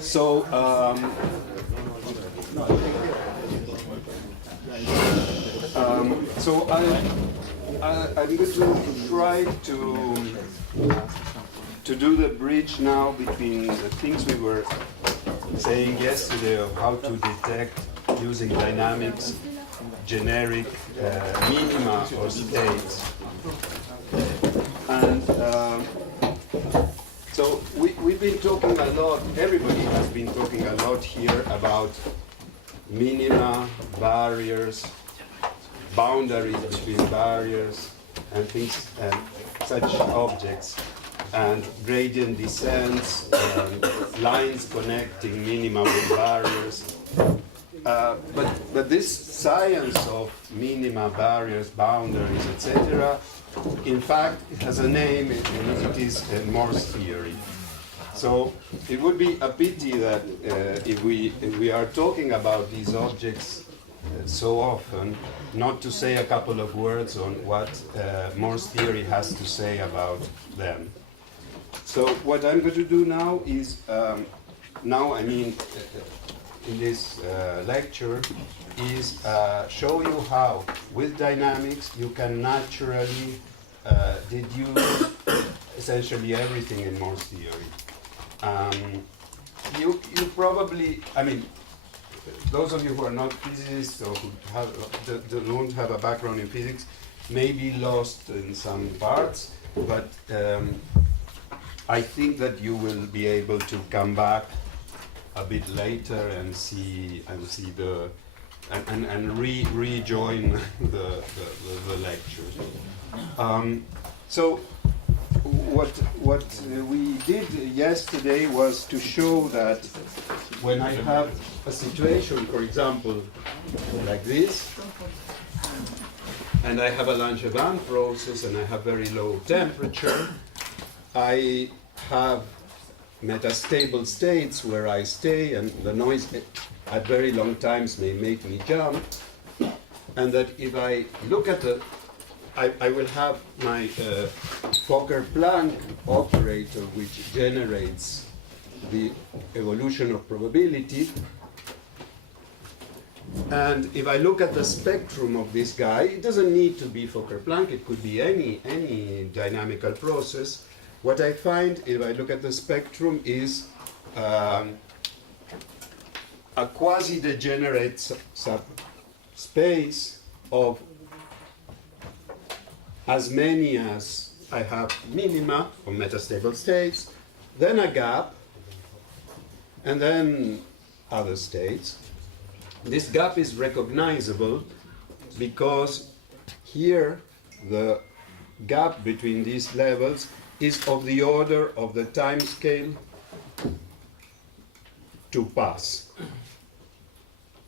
So, I'm going to try to do the bridge now between the things we were saying yesterday of how to detect using dynamics generic minima or states. And so we've been talking a lot, everybody has been talking a lot here about minima, barriers, boundaries between barriers, and things, and such objects, and gradient descents, and lines connecting minima with barriers. But this science of minima, barriers, boundaries, etc., in fact, it has a name, and it is Morse theory. So it would be a pity that if we are talking about these objects so often, not to say a couple of words on what Morse theory has to say about them. So what I'm going to do now is, in this lecture, is show you how, with dynamics, you can naturally deduce essentially everything in Morse theory. You probably, those of you who are not physicists or who don't have a background in physics may be lost in some parts, but I think that you will be able to come back a bit later and rejoin the lecture. So what we did yesterday was to show that when I have a situation, for example, like this, and I have a Langevin process and I have very low temperature, I have metastable states where I stay, and the noise at very long times may make me jump, and that if I look at I will have my Fokker-Planck operator, which generates the evolution of probability. And if I look at the spectrum of this guy, it doesn't need to be Fokker-Planck, it could be any dynamical process. What I find if I look at the spectrum is a quasi-degenerate subspace of as many as I have minima or metastable states, then a gap, and then other states. This gap is recognizable because here the gap between these levels is of the order of the time scale to pass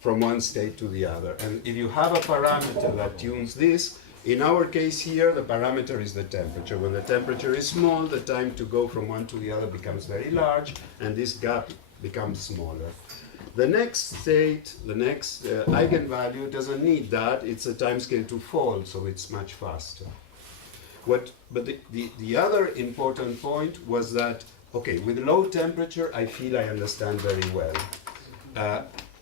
from one state to the other. And if you have a parameter that tunes this, in our case here, the parameter is the temperature. When the temperature is small, the time to go from one to the other becomes very large, and this gap becomes smaller. The next state, the next eigenvalue doesn't need that. It's a time scale to fall, so it's much faster. But the other important point was that, okay, with low temperature, I feel I understand very well.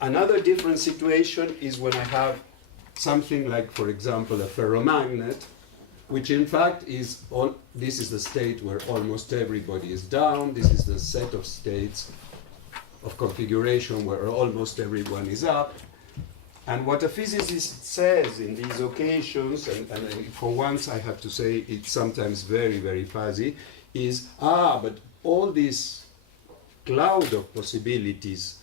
Another different situation is when I have something like, for example, a ferromagnet, which in fact is this is the state where almost everybody is down. This is the set of states of configuration where almost everyone is up. And what a physicist says in these occasions, and for once I have to say it's sometimes very, very fuzzy, is, but all this cloud of possibilities,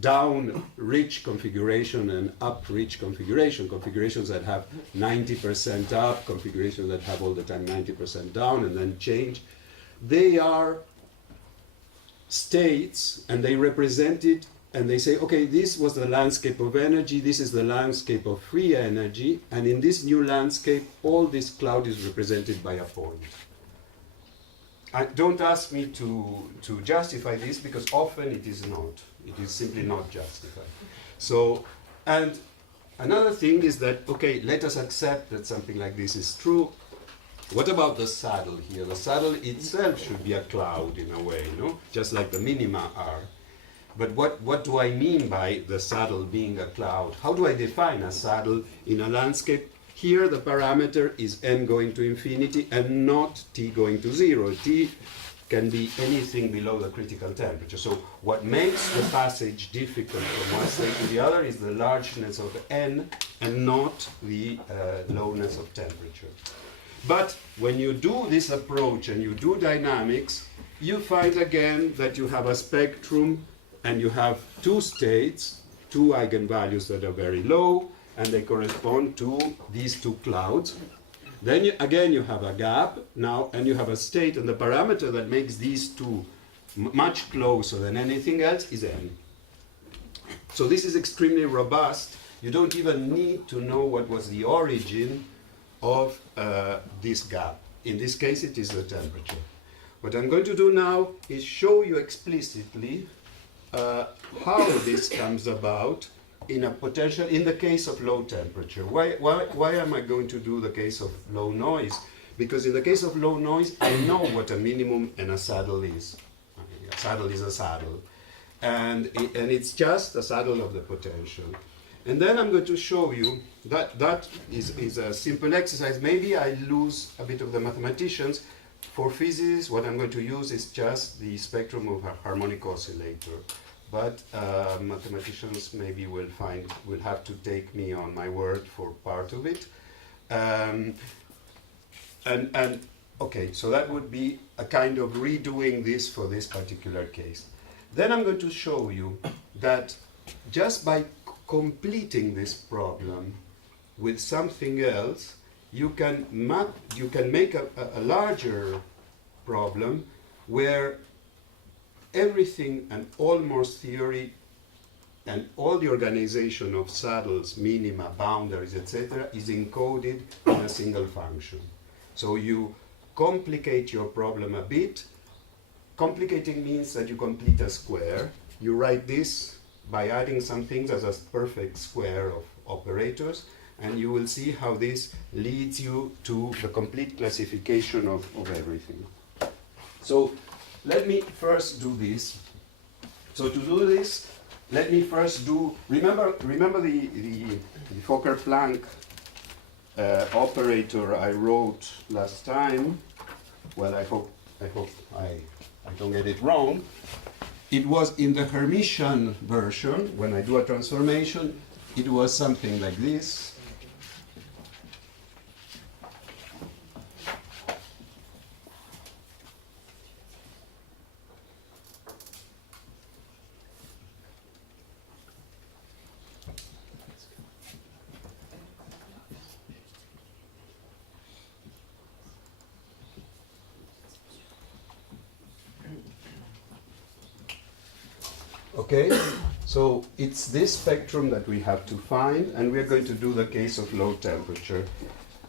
down rich configuration and up rich configuration, configurations that have 90% up, configurations that have all the time 90% down and then change, they are states, and they represent it, and they say, okay, this was the landscape of energy, this is the landscape of free energy, and in this new landscape, all this cloud is represented by a point. Don't ask me to justify this, because often it is not. It is simply not justified. So, and another thing is that, okay, let us accept that something like this is true. What about the saddle here? The saddle itself should be a cloud in a way, no? Just like the minima are. But what do I mean by the saddle being a cloud? How do I define a saddle in a landscape? Here the parameter is n going to infinity and not t going to 0. T can be anything below the critical temperature. So what makes the passage difficult from one state to the other is the largeness of n and not the lowness of temperature. But when you do this approach and you do dynamics, you find again that you have a spectrum and you have two states, two eigenvalues that are very low, and they correspond to these two clouds. Then again you have a gap now, and you have a state, and the parameter that makes these two much closer than anything else is n. So this is extremely robust. You don't even need to know what was the origin of this gap. In this case, it is the temperature. What I'm going to do now is show you explicitly how this comes about in a potential, in the case of low temperature. Why am I going to do the case of low noise? Because in the case of low noise, I know what a minimum and a saddle is. A saddle is a saddle. And it's just a saddle of the potential. And then I'm going to show you that is a simple exercise. Maybe I lose a bit of the mathematicians. For physics, what I'm going to use is just the spectrum of a harmonic oscillator. But mathematicians maybe will have to take me on my word for part of it. Okay, so that would be a kind of redoing this for this particular case. Then I'm going to show you that just by completing this problem with something else, you can make a larger problem where everything and all Morse theory and all the organization of saddles, minima, boundaries, etc., is encoded in a single function. So you complicate your problem a bit. Complicating means that you complete a square. You write this by adding some things as a perfect square of operators, and you will see how this leads you to the complete classification of everything. So let me first do this. So to do this, let me first do, remember the Fokker-Planck operator I wrote last time? Well, I hope I don't get it wrong. It was in the Hermitian version. When I do a transformation, it was something like this. Okay, so it's this spectrum that we have to find, and we're going to do the case of low temperature.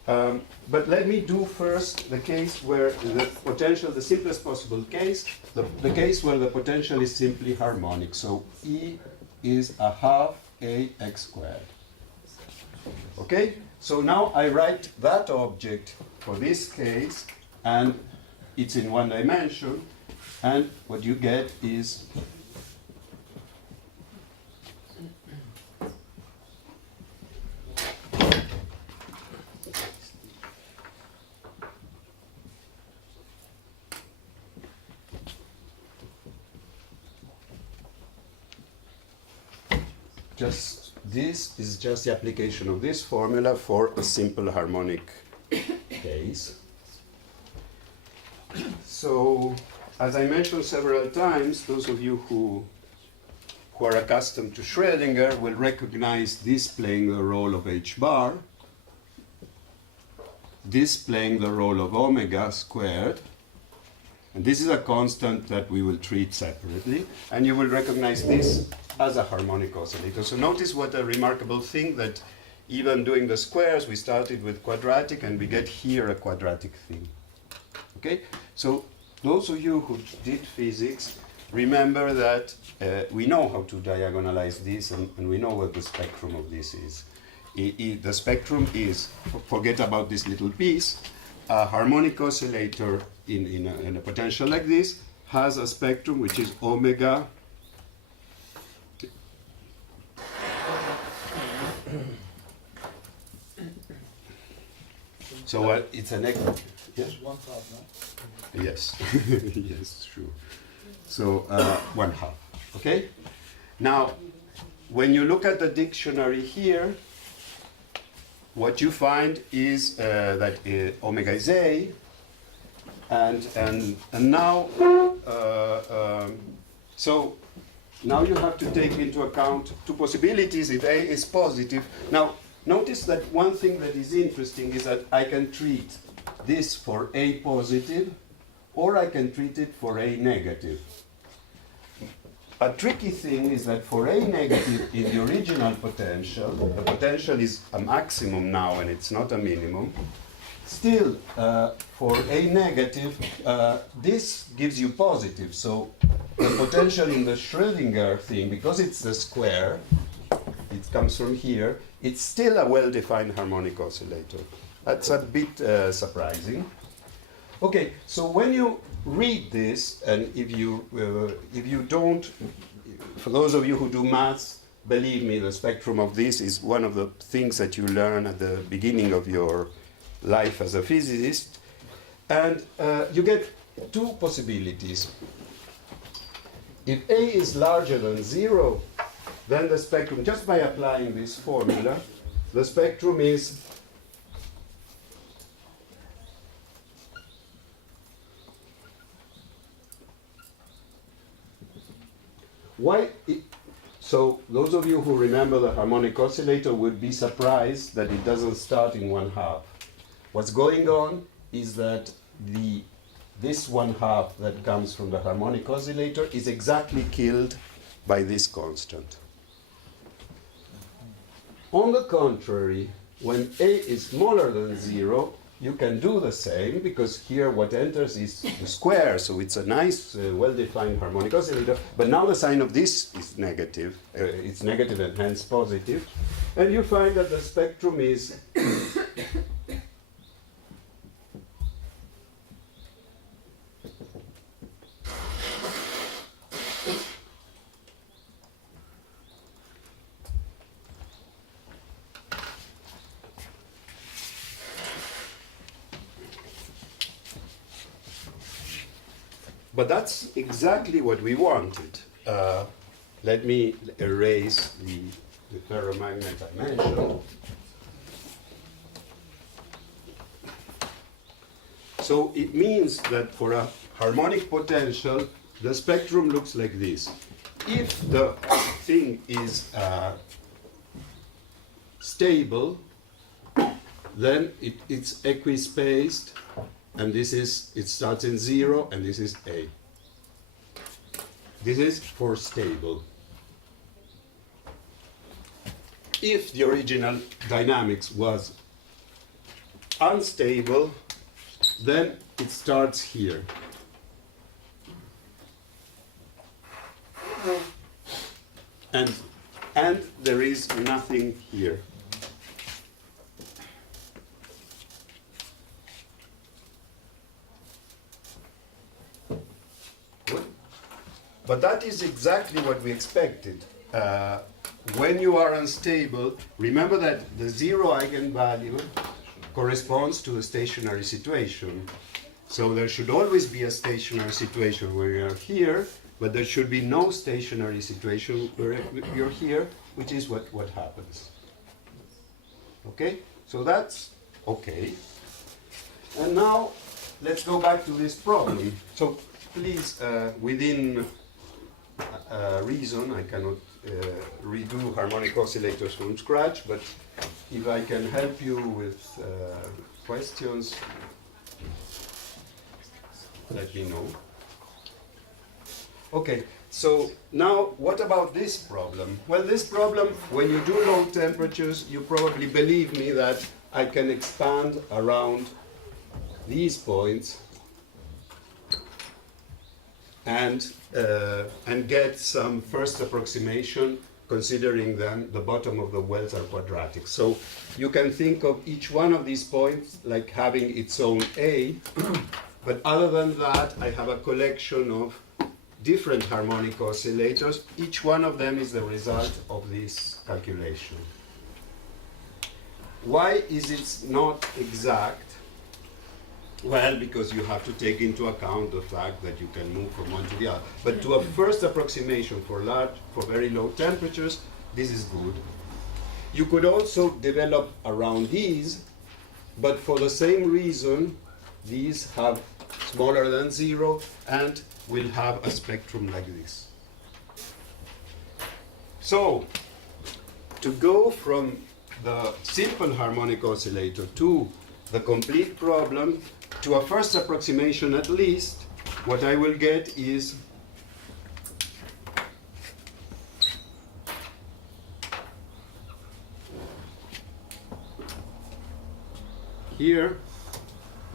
But let me do first the case where the potential, the simplest possible case, the case where the potential is simply harmonic. So E is a half ax squared. Okay, so now I write that object for this case, and it's in one dimension, and what you get is this is just the application of this formula for a simple harmonic case. So, as I mentioned several times, those of you who are accustomed to Schrödinger will recognize this playing the role of h bar, this playing the role of omega squared, and this is a constant that we will treat separately, and you will recognize this as a harmonic oscillator. So notice what a remarkable thing that even doing the squares, we started with quadratic, and we get here a quadratic thing. Okay? So those of you who did physics, remember that we know how to diagonalize this, and we know what the spectrum of this is. The spectrum is, forget about this little piece, a harmonic oscillator in a potential like this has a spectrum which is omega So it's an equation. Yes? One half, no? Yes. Yes, true. So 1/2. Okay? Now, when you look at the dictionary here, what you find is that omega is A, and now, so now you have to take into account two possibilities if A is positive. Now, notice that one thing that is interesting is that I can treat this for A positive, or I can treat it for A negative. A tricky thing is that for A negative in the original potential, the potential is a maximum now and it's not a minimum. Still, for A negative, this gives you positive. So the potential in the Schrödinger thing, because it's the square, it comes from here, it's still a well-defined harmonic oscillator. That's a bit surprising. Okay, so when you read this, and if you don't, for those of you who do maths, believe me, the spectrum of this is one of the things that you learn at the beginning of your life as a physicist, and you get two possibilities. If A is larger than 0, then the spectrum, just by applying this formula, the spectrum is so those of you who remember the harmonic oscillator would be surprised that it doesn't start in 1/2. What's going on is that this 1/2 that comes from the harmonic oscillator is exactly killed by this constant. On the contrary, when A is smaller than 0, you can do the same, because here what enters is the square, so it's a nice, well-defined harmonic oscillator, but now the sign of this is negative. It's negative and hence positive, and you find that the spectrum is but that's exactly what we wanted. Let me erase the ferromagnet I mentioned. So it means that for a harmonic potential, the spectrum looks like this. If the thing is stable, then it's equispaced, and it starts in 0, and this is A. This is for stable. If the original dynamics was unstable, then it starts here. And there is nothing here. But that is exactly what we expected. When you are unstable, remember that the 0 eigenvalue corresponds to a stationary situation. So there should always be a stationary situation where you are here, but there should be no stationary situation where you're here, which is what happens. Okay? So that's okay. And now let's go back to this problem. So please, within reason, I cannot redo harmonic oscillators from scratch, but if I can help you with questions, let me know. Okay, so now what about this problem? Well, this problem, when you do low temperatures, you probably believe me that I can expand around these points and get some first approximation, considering then the bottom of the wells are quadratic. So you can think of each one of these points like having its own A, but other than that, I have a collection of different harmonic oscillators. Each one of them is the result of this calculation. Why is it not exact? Well, because you have to take into account the fact that you can move from one to the other. But to a first approximation for very low temperatures, this is good. You could also develop around these, but for the same reason, these have smaller than 0 and will have a spectrum like this. So, to go from the simple harmonic oscillator to the complete problem, to a first approximation at least, what I will get is here,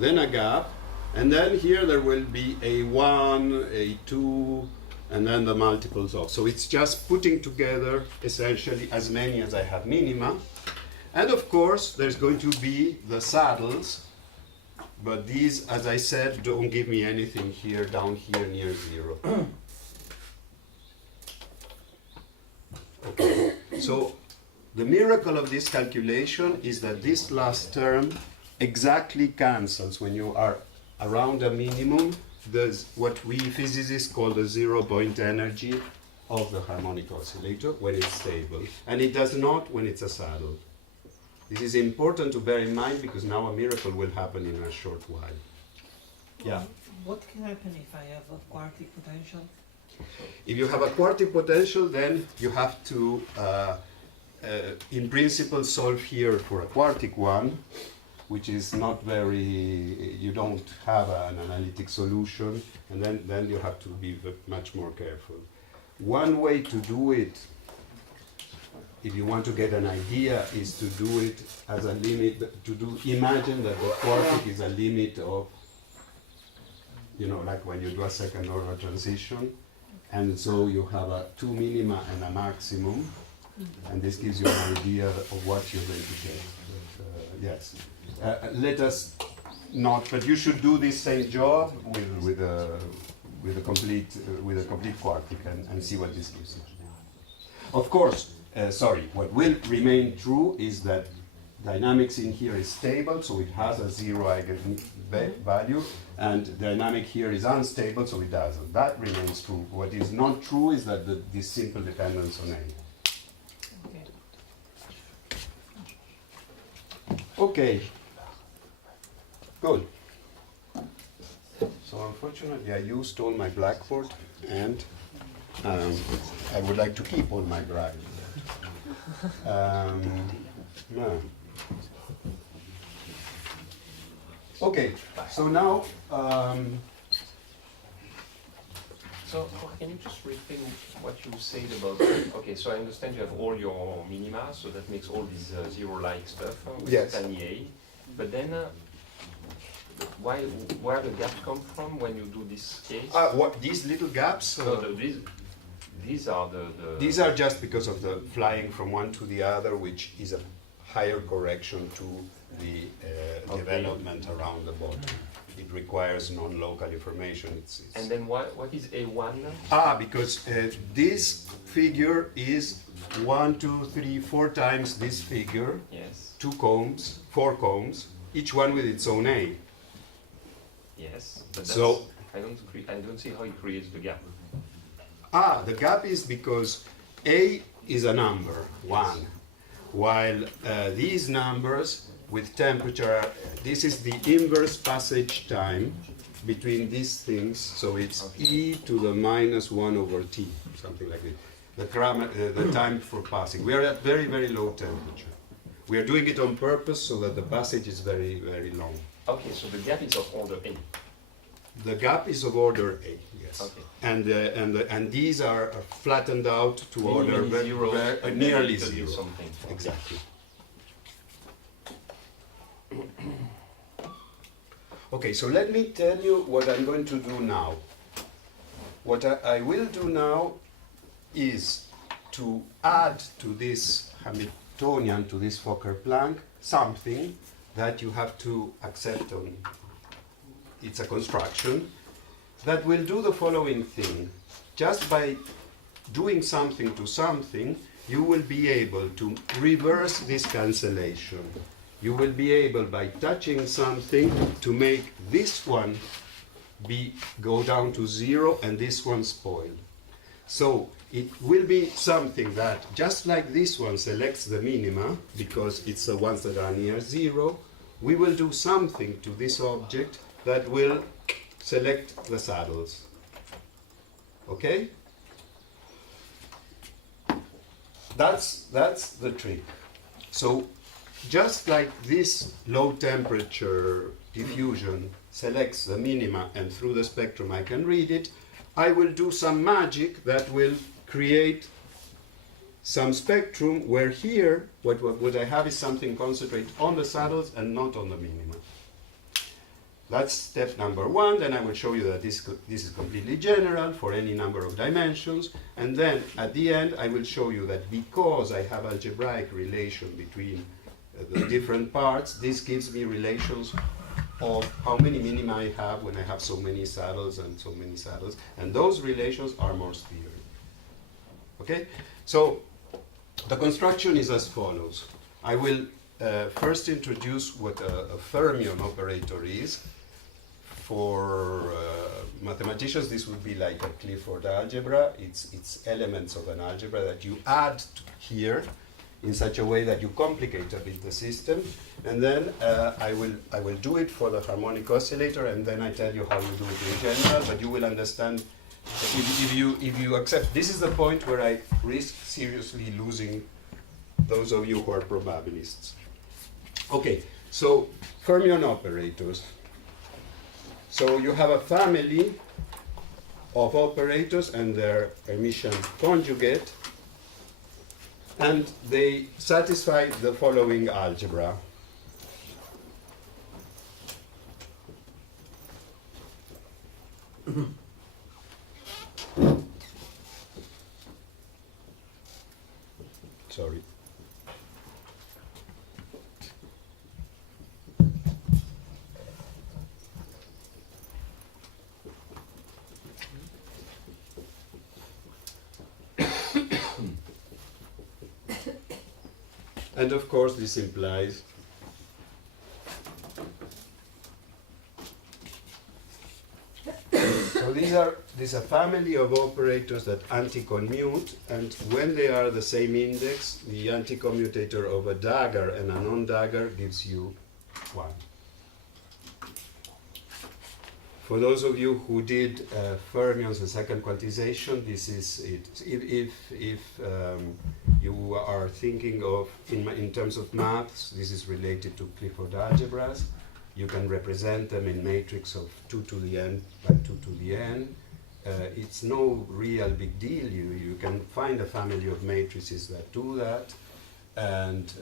then a gap, and then here there will be a 1, a 2, and then the multiples of. So it's just putting together essentially as many as I have minima. And of course, there's going to be the saddles, but these, as I said, don't give me anything here, down here, near 0. Okay, so the miracle of this calculation is that this last term exactly cancels when you are around a minimum. There's what we physicists call the 0-point energy of the harmonic oscillator when it's stable, and it does not when it's a saddle. This is important to bear in mind because now a miracle will happen in a short while. Yeah? What can happen if I have a quartic potential? If you have a quartic potential, then you have to, in principle, solve here for a quartic one, which is not very, you don't have an analytic solution, and then you have to be much more careful. One way to do it, if you want to get an idea, is to do it as a limit, imagine that the quartic is a limit of, like when you do a second order transition, and so you have a 2 minima and a maximum, and this gives you an idea of what you're going to get. Yes. Let us not, but you should do this same job with a complete quartic and see what this gives you. Of course, what will remain true is that dynamics in here is stable, so it has a 0 eigenvalue, and dynamic here is unstable, so it doesn't. That remains true. What is not true is that this simple dependence on A. Okay. Good. So unfortunately I used all my blackboard, and I would like to keep all my drive. No. Okay, so now So can you just repeat what you said about, okay, so I understand you have all your minima, so that makes all this zero-like stuff with Yes. tiny a, but then where the gap come from when you do this case? what these little gaps? These are the... These are just because of the flying from one to the other, which is a higher correction to the development around the bottom. It requires non-local information. And then what is A1? Because this figure is 1, 2, 3, 4 times this figure. Yes. 2 combs, 4 combs, each one with its own A. Yes, but that's, So I don't see how it creates the gap. the gap is because A is a number, 1, while these numbers with temperature, this is the inverse passage time between these things, so it's E to the minus 1 over T, something like this. The time for passing. We are at very, very low temperature. We are doing it on purpose so that the passage is very, very long. Okay, so the gap is of order A. The gap is of order A, yes. Okay. And these are flattened out to order nearly 0. Something. Exactly. Okay, so let me tell you what I'm going to do now. What I will do now is to add to this Hamiltonian, to this Fokker-Planck, something that you have to accept on. It's a construction that will do the following thing. Just by doing something to something, you will be able to reverse this cancellation. you will be able, by touching something, to make this one go down to 0 and this one spoiled. So it will be something that, just like this one selects the minima, because it's the ones that are near 0, we will do something to this object that will select the saddles. Okay? That's the trick. So just like this low temperature diffusion selects the minima and through the spectrum I can read it, I will do some magic that will create some spectrum where here what I have is something concentrated on the saddles and not on the minima. That's step number 1. Then I will show you that this is completely general for any number of dimensions. And then at the end I will show you that because I have algebraic relation between the different parts, this gives me relations of how many minima I have when I have so many saddles and so many saddles. And those relations are Morse theory. Okay? So the construction is as follows. I will first introduce what a fermion operator is. For mathematicians, this would be like a Clifford algebra. It's elements of an algebra that you add here in such a way that you complicate a bit the system. And then I will do it for the harmonic oscillator, and then I tell you how you do it in general, but you will understand if you accept. This is the point where I risk seriously losing those of you who are probabilists. Okay, so fermion operators. So you have a family of operators and their Hermitian conjugate, and they satisfy the following algebra. Sorry. And of course, this implies so this is a family of operators that anticommute, and when they are the same index, the anticommutator of a dagger and a non-dagger gives you 1. For those of you who did fermions and second quantization, this is it. If you are thinking of, in terms of maths, this is related to Clifford algebras. You can represent them in matrix of 2 to the n by 2 to the n. It's no real big deal. You can find a family of matrices that do that, and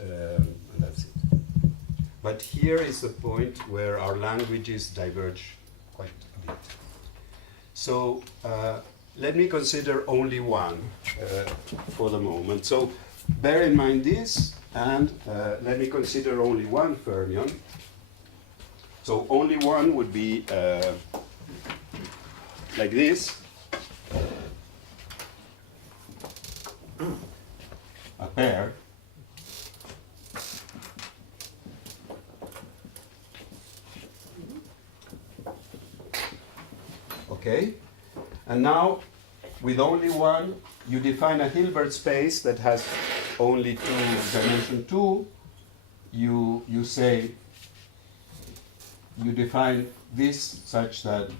that's it. But here is the point where our languages diverge quite a bit. So let me consider only one for the moment. So bear in mind this, and let me consider only one fermion. So only one would be like this. A pair. Okay? And now, with only one, you define a Hilbert space that has only dimension 2. You say, you define this such that,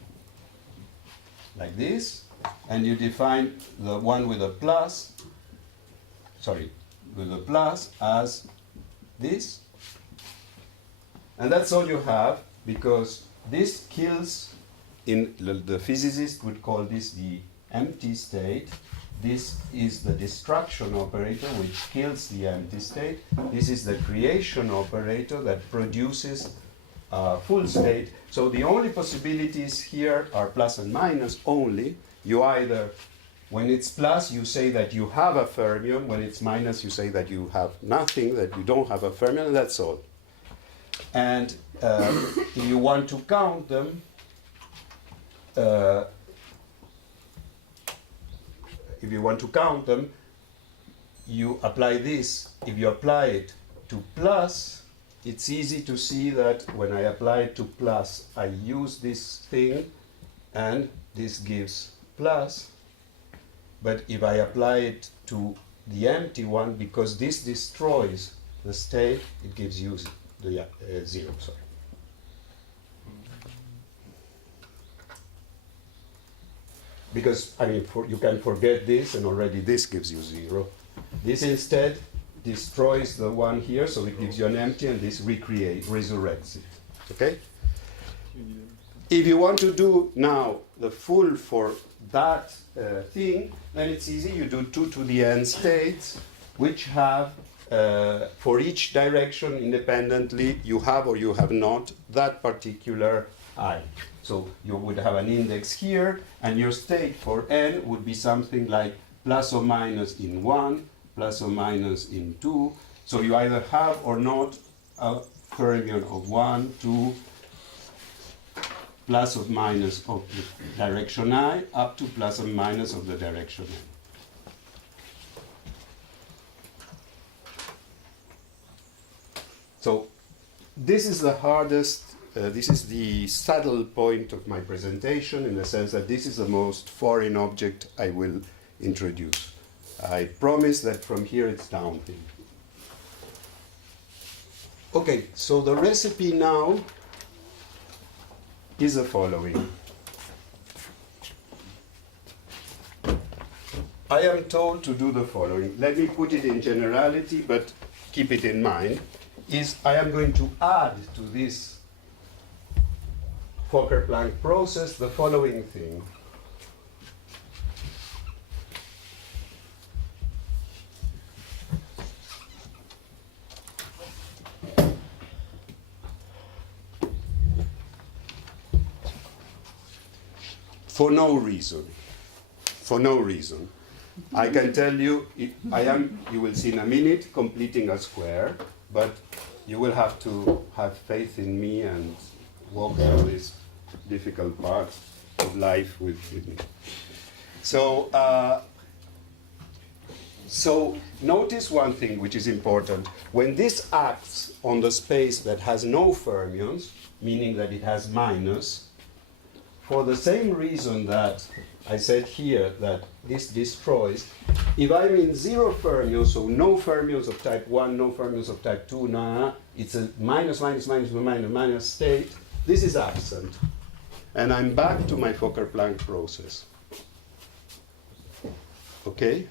like this, and you define the one with a plus, with a plus as this. And that's all you have, because this kills, the physicist would call this the empty state. This is the destruction operator, which kills the empty state. This is the creation operator that produces full state. So the only possibilities here are plus and minus only. You either, when it's plus, you say that you have a fermion. When it's minus, you say that you have nothing, that you don't have a fermion, and that's all. And if you want to count them, you apply this. If you apply it to plus, it's easy to see that when I apply it to plus, I use this thing, and this gives plus. But if I apply it to the empty one, because this destroys the state, it gives you the 0. Sorry. Because, I mean, you can forget this, and already this gives you 0. This instead destroys the one here, so it gives you an empty, and this resurrects it. Okay? If you want to do now the full for that thing, then it's easy. You do 2 to the n states, which have, for each direction independently, you have or you have not that particular I. So you would have an index here, and your state for n would be something like plus or minus in 1, plus or minus in 2. So you either have or not a fermion of 1, 2, plus or minus of the direction I, up to plus or minus of the direction n. So this is the hardest, this is the saddle point of my presentation, in the sense that this is the most foreign object I will introduce. I promise that from here it's downhill. Okay, so the recipe now is the following. I am told to do the following. Let me put it in generality, but keep it in mind. I am going to add to this Fokker-Planck process the following thing. For no reason. For no reason. I can tell you, you will see in a minute, completing a square, but you will have to have faith in me and walk through this difficult part of life with me. So notice one thing which is important. When this acts on the space that has no fermions, meaning that it has minus, for the same reason that I said here that this destroys, if I'm in 0 fermions, so no fermions of type 1, no fermions of type 2, it's a minus, minus, minus, minus, minus state, this is absent. And I'm back to my Fokker-Planck process. Okay?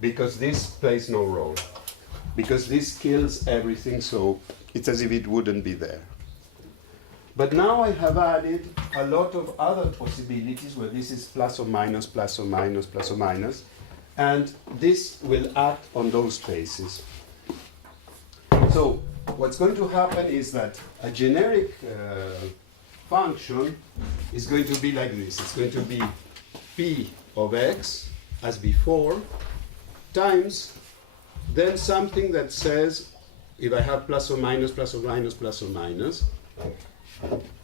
Because this plays no role. Because this kills everything, so it's as if it wouldn't be there. But now I have added a lot of other possibilities where this is plus or minus, plus or minus, plus or minus, and this will act on those spaces. So what's going to happen is that a generic function is going to be like this. It's going to be p of x, as before, times then something that says, if I have plus or minus, plus or minus, plus or minus,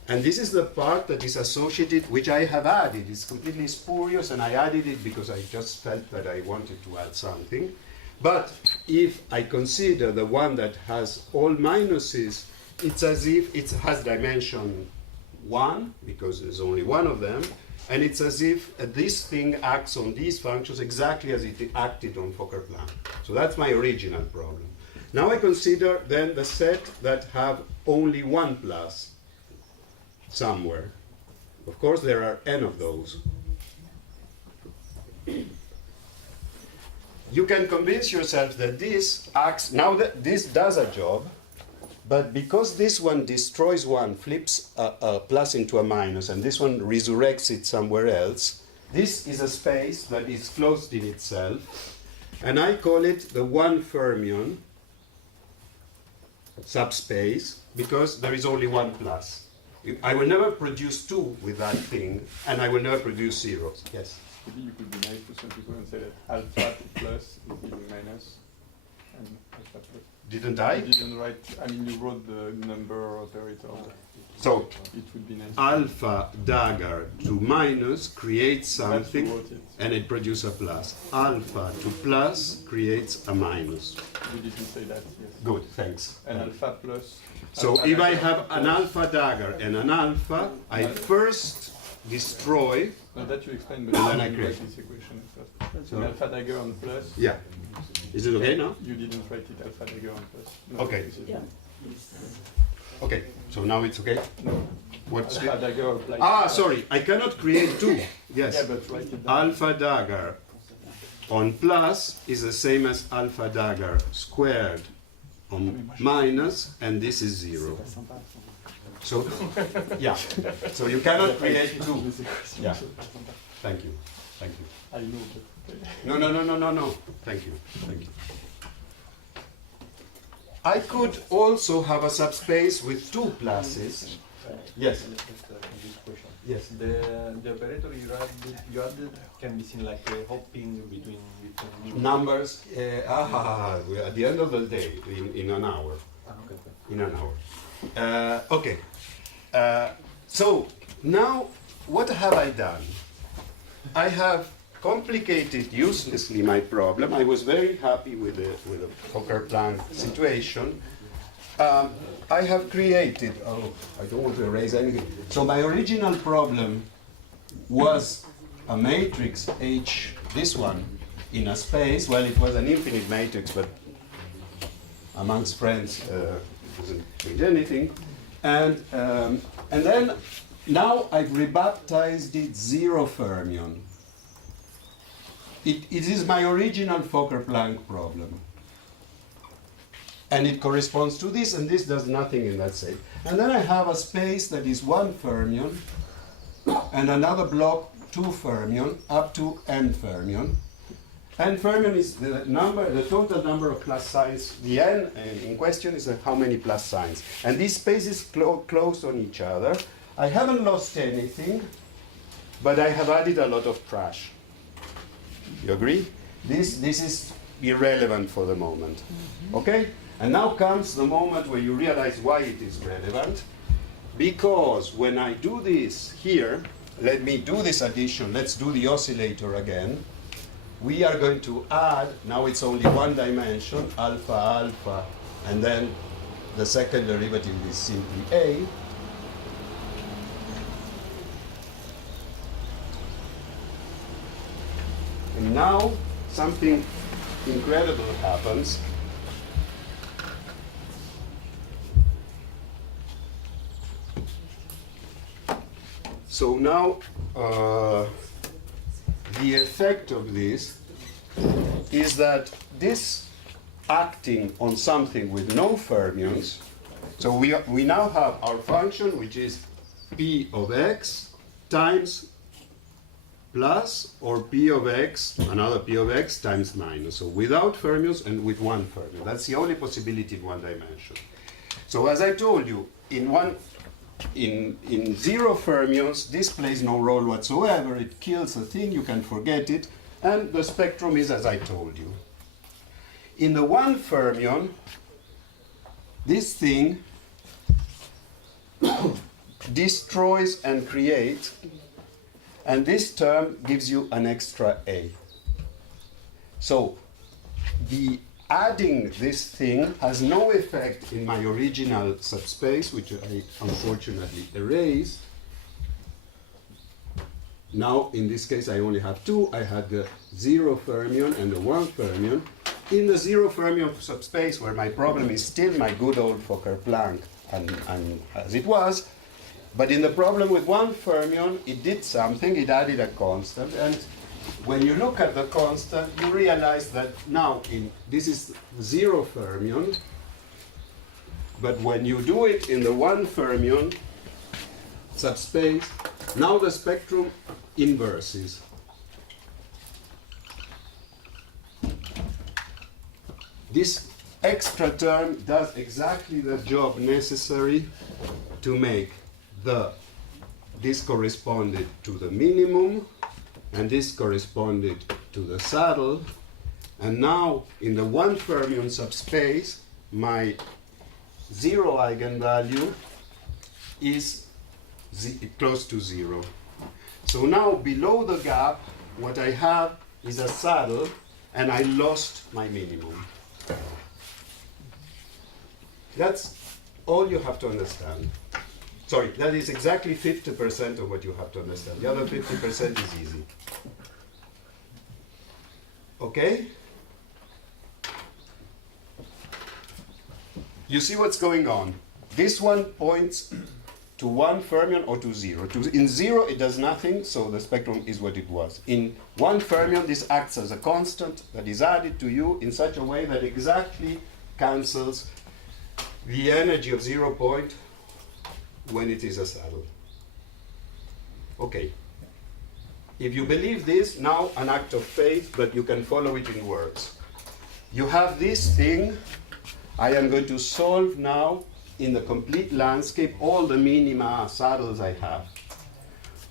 and this is the part that is associated, which I have added. It's completely spurious, and I added it because I just felt that I wanted to add something. But if I consider the one that has all minuses, it's as if it has dimension 1, because there's only one of them, and it's as if this thing acts on these functions exactly as it acted on Fokker-Planck. So that's my original problem. Now I consider then the set that have only one plus somewhere. Of course, there are n of those. You can convince yourself that this acts, now that this does a job, but because this one destroys one, flips a plus into a minus, and this one resurrects it somewhere else, this is a space that is closed in itself, and I call it the one fermion subspace, because there is only one plus. I will never produce 2 with that thing, and I will never produce zeros. Yes? Maybe you could be nice to some people and say that alpha plus is equal minus, and alpha plus. Didn't I? You didn't write, I mean, you wrote the number operator. So It would be nice. alpha dagger to minus creates That's something wrote it. and it produces a plus. Alpha to plus creates a minus. You didn't say that, yes. Good, thanks. And alpha plus. So alpha if I dagger have an plus- alpha dagger and an alpha, I first destroy. No, that you explained, but And you then I didn't create. write this equation first. So- An alpha dagger on plus. Yeah. Is it okay now? You didn't write it alpha dagger on plus. No, Okay. this is- Yeah. Okay, so now it's okay? No, What's alpha dagger applies. Ah, sorry, I cannot create two. Yes. Yeah, but write it down. Alpha dagger on plus is the same as alpha dagger squared on minus, and this is 0. So, yeah. So you cannot create two. Yeah. Thank you. Thank you. I know, but No. Thank you. Thank you. I could also have a subspace with two pluses. Yes. Yes. The operator you added can be seen like a hopping between Numbers. We're at the end of the day, in an hour. Okay. In an hour. Okay. So now, what have I done? I have complicated uselessly my problem. I was very happy with the Fokker-Planck situation. I have created. Oh, I don't want to erase anything. So my original problem was a matrix H. This one in a space. Well, it was an infinite matrix, but amongst friends, it doesn't mean anything. And then now I've rebaptized it zero fermion. It is my original Fokker-Planck problem. And it corresponds to this, and this does nothing in that state. And then I have a space that is 1 fermion, and another block 2 fermion, up to n fermion. N fermion is the total number of plus signs. The n in question is how many plus signs. And these spaces close on each other. I haven't lost anything, but I have added a lot of trash. You agree? This is irrelevant for the moment. Okay? And now comes the moment where you realize why it is relevant. Because when I do this here, let me do this addition, let's do the oscillator again. We are going to add, now it's only one dimension, alpha, alpha, and then the second derivative is simply A. And now something incredible happens. So now the effect of this is that this acting on something with no fermions, so we now have our function, which is p of x times plus, or p of x, another p of x times minus. So without fermions and with one fermion. That's the only possibility in one dimension. So as I told you, in zero fermions, this plays no role whatsoever. It kills the thing, you can forget it, and the spectrum is as I told you. In the one fermion, this thing destroys and creates, and this term gives you an extra A. So the adding this thing has no effect in my original subspace, which I unfortunately erased. Now, in this case, I only have two. I had the zero fermion and the one fermion. In the zero fermion subspace, where my problem is still my good old Fokker-Planck, and as it was, but in the problem with one fermion, it did something. It added a constant, and when you look at the constant, you realize that now this is zero fermion, but when you do it in the one fermion subspace, now the spectrum inverses. This extra term does exactly the job necessary to make this corresponded to the minimum, and this corresponded to the saddle. And now, in the one fermion subspace, my zero eigenvalue is close to 0. So now below the gap, what I have is a saddle, and I lost my minimum. That's all you have to understand. Sorry, that is exactly 50% of what you have to understand. The other 50% is easy. Okay? You see what's going on. This one points to one fermion or to 0. In 0, it does nothing, so the spectrum is what it was. In one fermion, this acts as a constant that is added to you in such a way that exactly cancels the energy of 0 point when it is a saddle. Okay. If you believe this, now an act of faith, but you can follow it in words. You have this thing. I am going to solve now in the complete landscape all the minima saddles I have.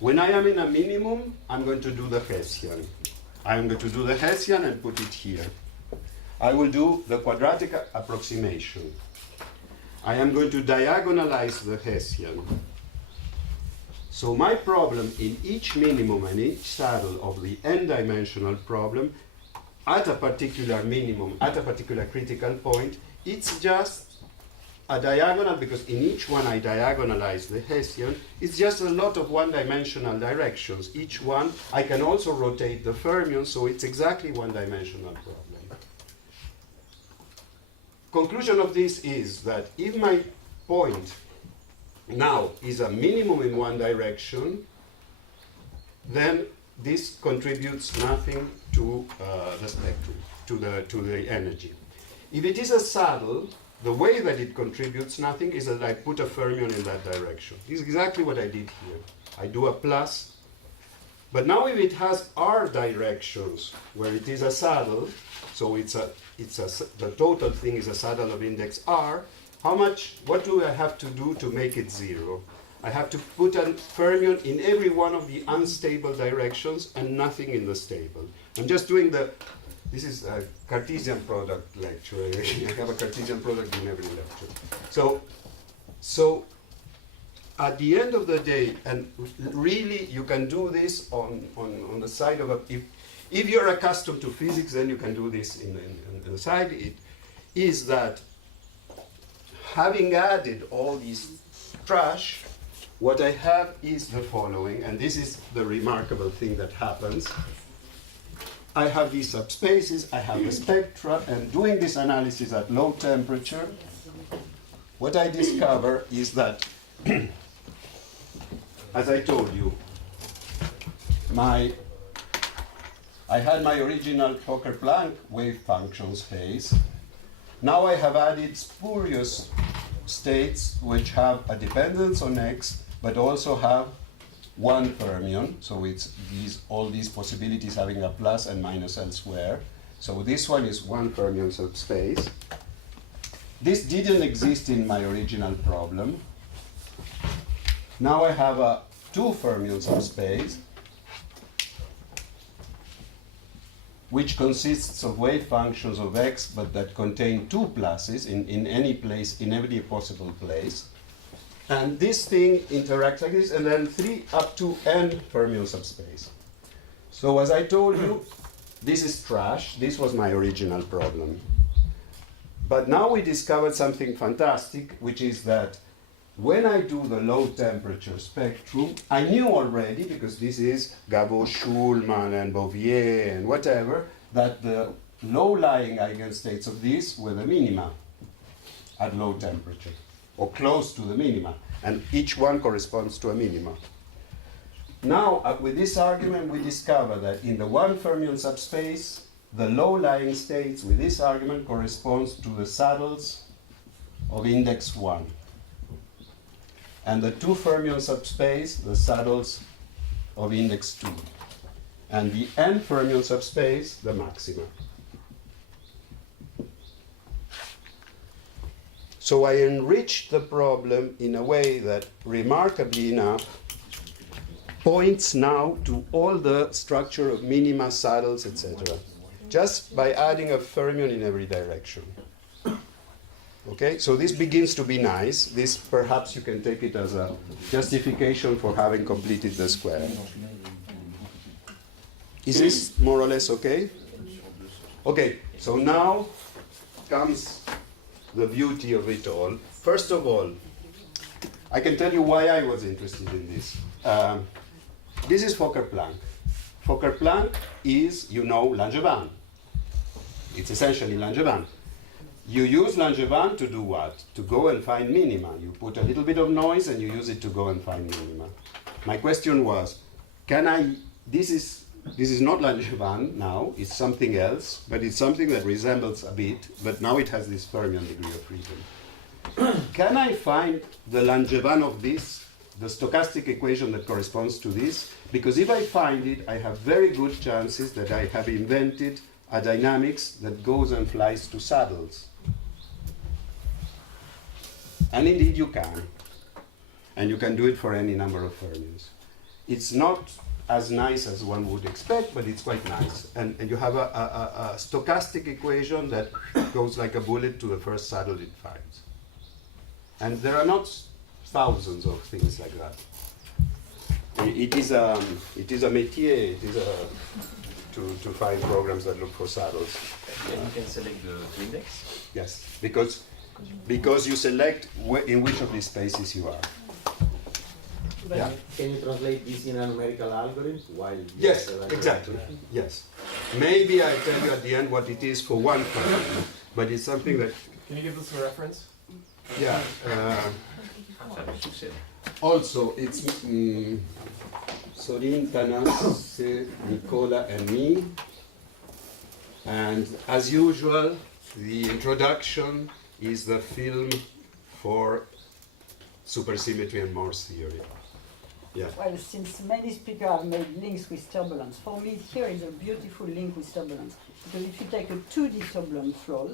When I am in a minimum, I'm going to do the Hessian. I am going to do the Hessian and put it here. I will do the quadratic approximation. I am going to diagonalize the Hessian. So my problem in each minimum and each saddle of the n-dimensional problem, at a particular minimum, at a particular critical point, it's just a diagonal, because in each one I diagonalize the Hessian. It's just a lot of one-dimensional directions. Each one, I can also rotate the fermion, so it's exactly one-dimensional problem. Conclusion of this is that if my point now is a minimum in one direction, then this contributes nothing to the spectrum, to the energy. If it is a saddle, the way that it contributes nothing is that I put a fermion in that direction. This is exactly what I did here. I do a plus. But now if it has r directions, where it is a saddle, so the total thing is a saddle of index r, what do I have to do to make it 0? I have to put a fermion in every one of the unstable directions and nothing in the stable. I'm just doing this is a Cartesian product lecture. I have a Cartesian product in every lecture. So at the end of the day, and really you can do this on the side of if you're accustomed to physics, then you can do this in the side. It is that having added all this trash, what I have is the following, and this is the remarkable thing that happens. I have these subspaces, I have the spectra, and doing this analysis at low temperature, what I discover is that, as I told you, I had my original Fokker-Planck wave functions phase. Now I have added spurious states which have a dependence on x, but also have one fermion, so it's all these possibilities having a plus and minus elsewhere. So this one is one fermion subspace. This didn't exist in my original problem. Now I have a two fermion subspace, which consists of wave functions of x, but that contain two pluses in any place, in every possible place. And this thing interacts like this, and then 3 up to n fermion subspace. So as I told you, this is trash. This was my original problem. But now we discovered something fantastic, which is that when I do the low temperature spectrum, I knew already, because this is Gaveau, Schulman, and Bouvier, and whatever, that the low-lying eigenstates of these were the minima at low temperature, or close to the minima, and each one corresponds to a minima. Now, with this argument, we discover that in the one fermion subspace, the low-lying states with this argument corresponds to the saddles of index 1. And the two fermion subspace, the saddles of index 2. And the n fermion subspace, the maxima. So I enriched the problem in a way that, remarkably enough, points now to all the structure of minima, saddles, etc., just by adding a fermion in every direction. Okay, so this begins to be nice. This perhaps you can take it as a justification for having completed the square. Is this more or less okay? Okay, so now comes the beauty of it all. First of all, I can tell you why I was interested in this. This is Fokker-Planck. Fokker-Planck is, you know, Langevin. It's essentially Langevin. You use Langevin to do what? To go and find minima. You put a little bit of noise and you use it to go and find minima. My question was, this is not Langevin now, it's something else, but it's something that resembles a bit, but now it has this fermion degree of freedom. Can I find the Langevin of this, the stochastic equation that corresponds to this? Because if I find it, I have very good chances that I have invented a dynamics that goes and flies to saddles. And indeed you can. And you can do it for any number of fermions. It's not as nice as one would expect, but it's quite nice. And you have a stochastic equation that goes like a bullet to the first saddle it finds. And there are not thousands of things like that. It is a métier, it is to find programs that look for saddles. And you can select the index? Yes, because you select in which of these spaces you are. Yeah. Can you translate this in a numerical algorithm? While Yes, exactly. Yes. Maybe I tell you at the end what it is for one problem, but it's something that. Can you give us a reference? Yeah. Also, it's Sorin, Tanas, Nicola, and me. And as usual, the introduction is the film for supersymmetry and Morse theory. Yeah. Well, since many speakers have made links with turbulence, for me here is a beautiful link with turbulence. Because if you take a 2D turbulent flow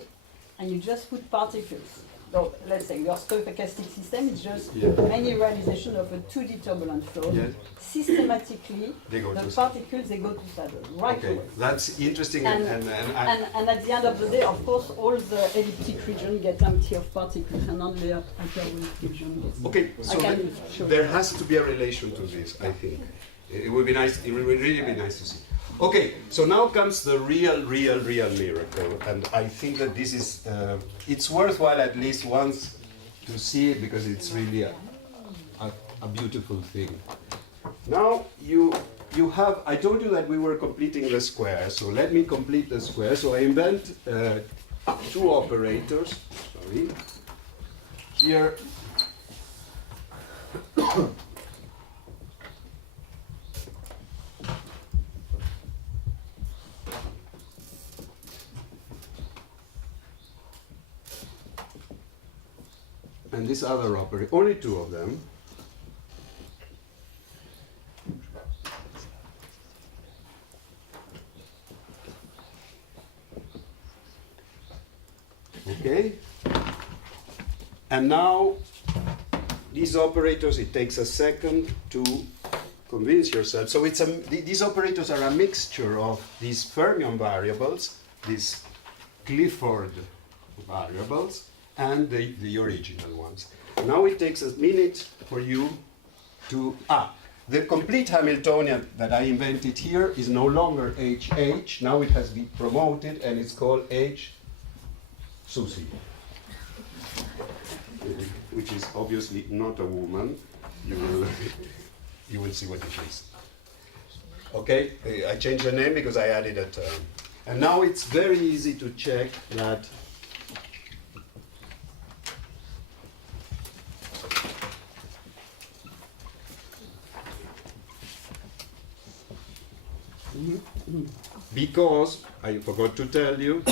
and you just put particles, so let's say your stochastic system is just any realization of a 2D turbulent flow. Yes. Systematically, They go the to particles, they go to saddle, right Okay, away. that's interesting. And at the end of the day, of course, all the elliptic region get empty of particles and only the hyperbolic region gets. Okay, so there has to be a relation to this, I think. It would be nice, it would really be nice to see. Okay, so now comes the real miracle, and I think that this is, it's worthwhile at least once to see it because it's really a beautiful thing. Now you have, I told you that we were completing the square, so let me complete the square. So I invent two operators, sorry. Here, and this other operator, only two of them. Okay? And now, these operators, it takes a second to convince yourself. So it's these operators are a mixture of these fermion variables, these Clifford variables, and the original ones. Now it takes a minute for you to, the complete Hamiltonian that I invented here is no longer HH, now it has been promoted and it's called H Susie, which is obviously not a woman. You will see what it is. Okay, I changed the name because I added a term. And now it's very easy to check that because I forgot to tell you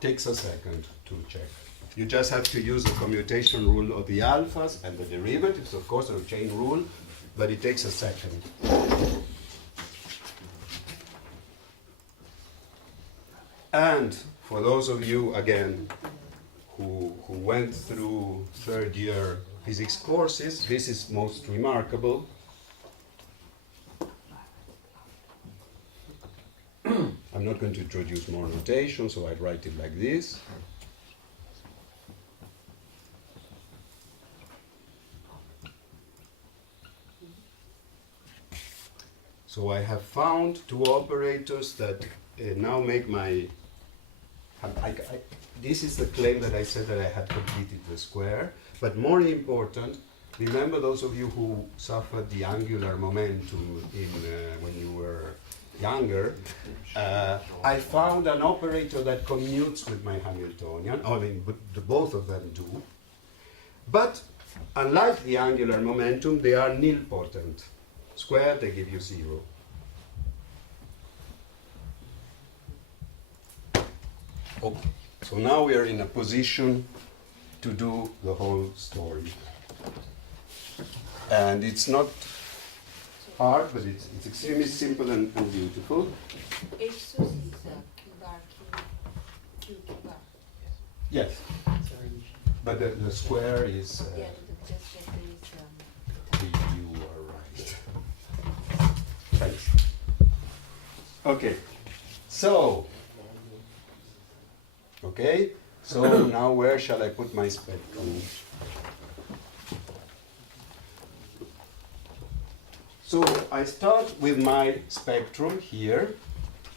takes a second to check. You just have to use the commutation rule of the alphas and the derivatives, of course, the chain rule, but it takes a second. And for those of you, again, who went through third year physics courses, this is most remarkable. I'm not going to introduce more notation, so I write it like this. So I have found two operators that now make my, this is the claim that I said that I had completed the square, but more important, remember those of you who suffered the angular momentum when you were younger, I found an operator that commutes with my Hamiltonian, I mean, both of them do, but unlike the angular momentum, they are nilpotent. Squared, they give you 0. Okay, so now we are in a position to do the whole story. And it's not hard, but it's extremely simple and beautiful. H sus is Q bar, Q bar. Yes, but the square is, Yeah, just check you are right. Thanks. Okay, so now where shall I put my spectrum? So I start with my spectrum here,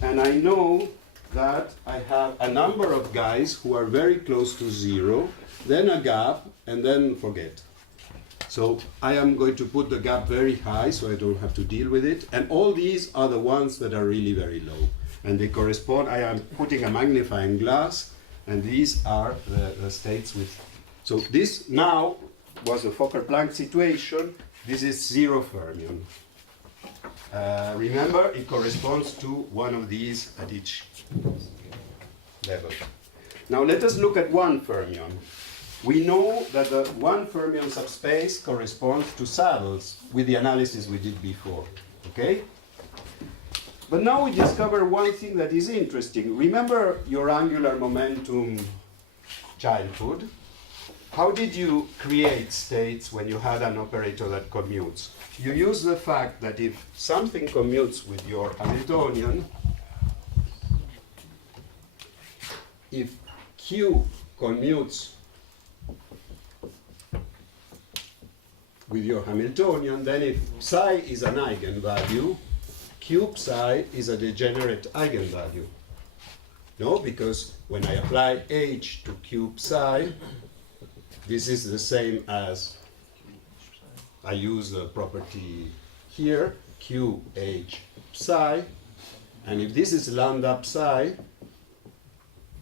and I know that I have a number of guys who are very close to 0, then a gap, and then forget. So I am going to put the gap very high so I don't have to deal with it. And all these are the ones that are really very low. And they correspond, I am putting a magnifying glass, and these are the states with. So this now was a Fokker-Planck situation. This is 0 fermion. Remember, it corresponds to one of these at each level. Now let us look at 1 fermion. We know that the 1 fermion subspace corresponds to saddles with the analysis we did before, okay? But now we discover one thing that is interesting. Remember your angular momentum childhood? How did you create states when you had an operator that commutes? You use the fact that if something commutes with your Hamiltonian, if Q commutes with your Hamiltonian, then if psi is an eigenvalue, cube psi is a degenerate eigenvalue. No, because when I apply H to cube psi, this is the same as I use the property here, QH psi, and if this is lambda psi,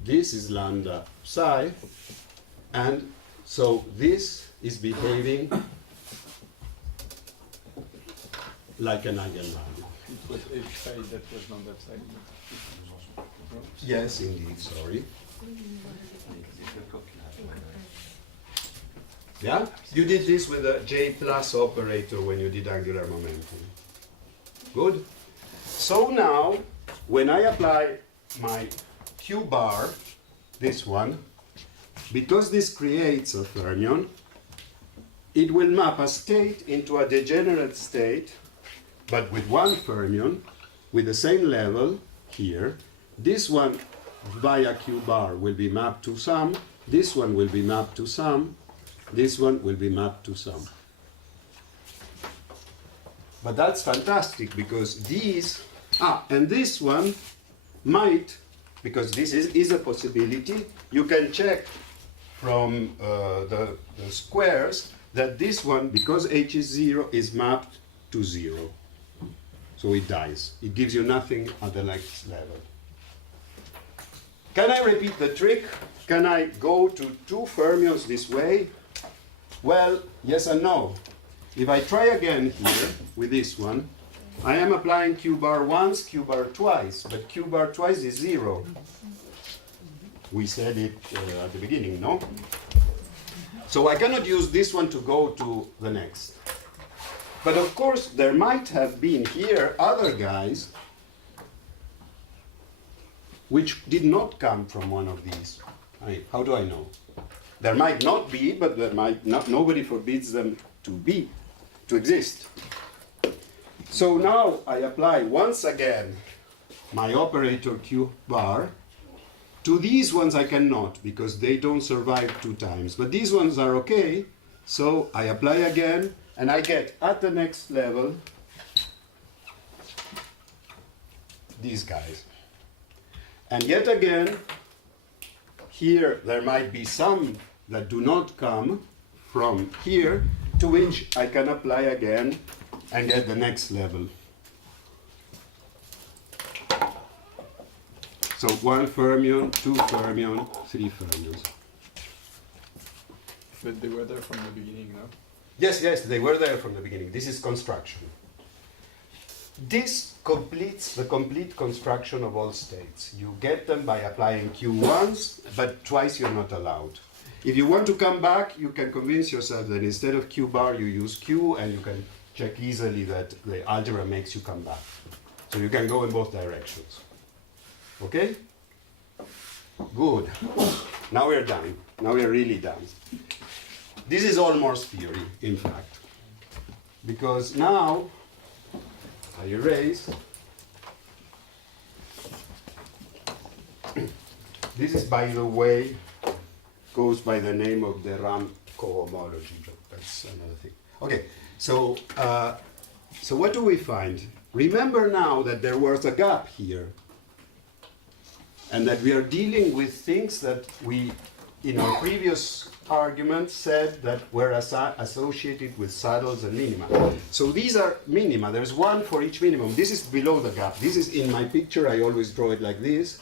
this is lambda psi, and so this is behaving like an eigenvalue. It was H psi that was on that side. No? Yes, indeed, sorry. Yeah? You did this with a J plus operator when you did angular momentum. Good? So now, when I apply my Q bar, this one, because this creates a fermion, it will map a state into a degenerate state, but with 1 fermion, with the same level here. This one via Q bar will be mapped to some, this one will be mapped to some, this one will be mapped to some. But that's fantastic because these, and this one might, because this is a possibility, you can check from the squares that this one, because H is 0, is mapped to 0. So it dies. It gives you nothing at the next level. Can I repeat the trick? Can I go to 2 fermions this way? Well, yes and no. If I try again here with this one, I am applying Q bar once, Q bar twice, but Q bar twice is 0. We said it at the beginning, no? So I cannot use this one to go to the next. But of course, there might have been here other guys which did not come from one of these. How do I know? There might not be, but there might not. Nobody forbids them to exist. So now I apply once again my operator Q bar. To these ones I cannot because they don't survive 2 times. But these ones are okay. So I apply again and I get at the next level these guys. And yet again, here there might be some that do not come from here, to which I can apply again and get the next level. So 1 fermion, 2 fermion, 3 fermions. But they were there from the beginning, no? Yes, they were there from the beginning. This is construction. This completes the complete construction of all states. You get them by applying Q once, but twice you're not allowed. If you want to come back, you can convince yourself that instead of Q bar, you use Q, and you can check easily that the algebra makes you come back. So you can go in both directions. Okay? Good. Now we're done. Now we're really done. This is all Morse theory, in fact. Because now, I erase. This is, by the way, goes by the name of the RAM cohomology, but that's another thing. Okay, so what do we find? Remember now that there was a gap here, and that we are dealing with things that we, in our previous argument, said that were associated with saddles and minima. So these are minima. There's one for each minimum. This is below the gap. This is in my picture. I always draw it like this.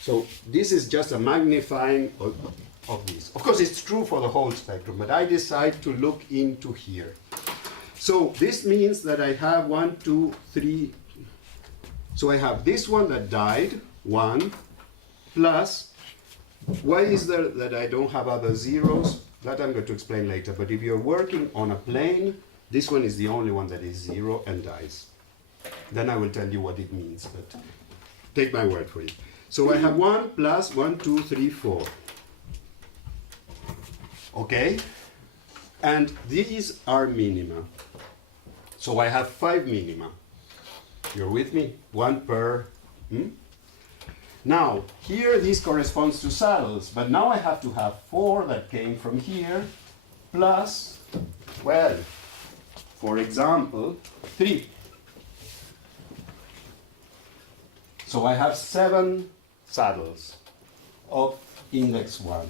So this is just a magnifying of this. Of course, it's true for the whole spectrum, but I decide to look into here. So this means that I have 1, 2, 3. So I have this one that died, 1, plus, why is there that I don't have other zeros? That I'm going to explain later. But if you're working on a plane, this one is the only one that is 0 and dies. Then I will tell you what it means, but take my word for it. So I have 1 plus 1, 2, 3, 4. Okay? And these are minima. So I have 5 minima. You're with me? 1 per. Now, here this corresponds to saddles, but now I have to have 4 that came from here, plus, well, for example, 3. So I have 7 saddles of index 1.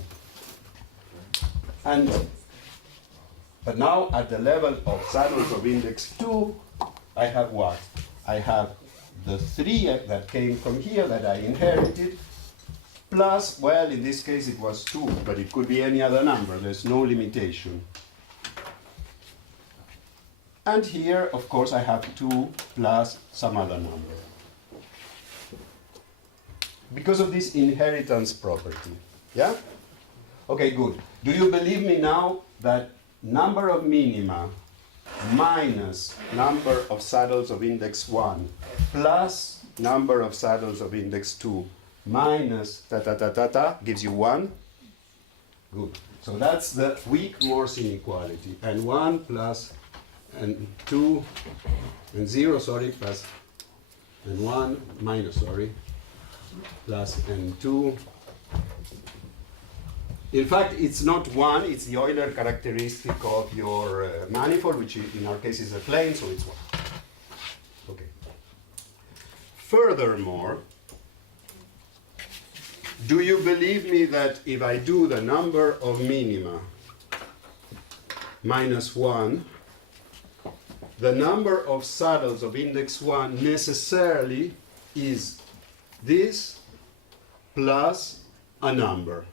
But now at the level of saddles of index 2, I have what? I have the 3 that came from here that I inherited, plus, well, in this case it was 2, but it could be any other number. There's no limitation. And here, of course, I have 2 plus some other number. Because of this inheritance property. Yeah? Okay, good. Do you believe me now that number of minima minus number of saddles of index 1 plus number of saddles of index 2 minus gives you 1? Good. So that's the weak Morse inequality. And 1 plus and 2 and 0, sorry, plus and 1 minus, sorry, plus and 2. In fact, it's not 1, it's the Euler characteristic of your manifold, which in our case is a plane, so it's 1. Okay. Furthermore, do you believe me that if I do the number of minima minus 1, the number of saddles of index 1 necessarily is this plus a number,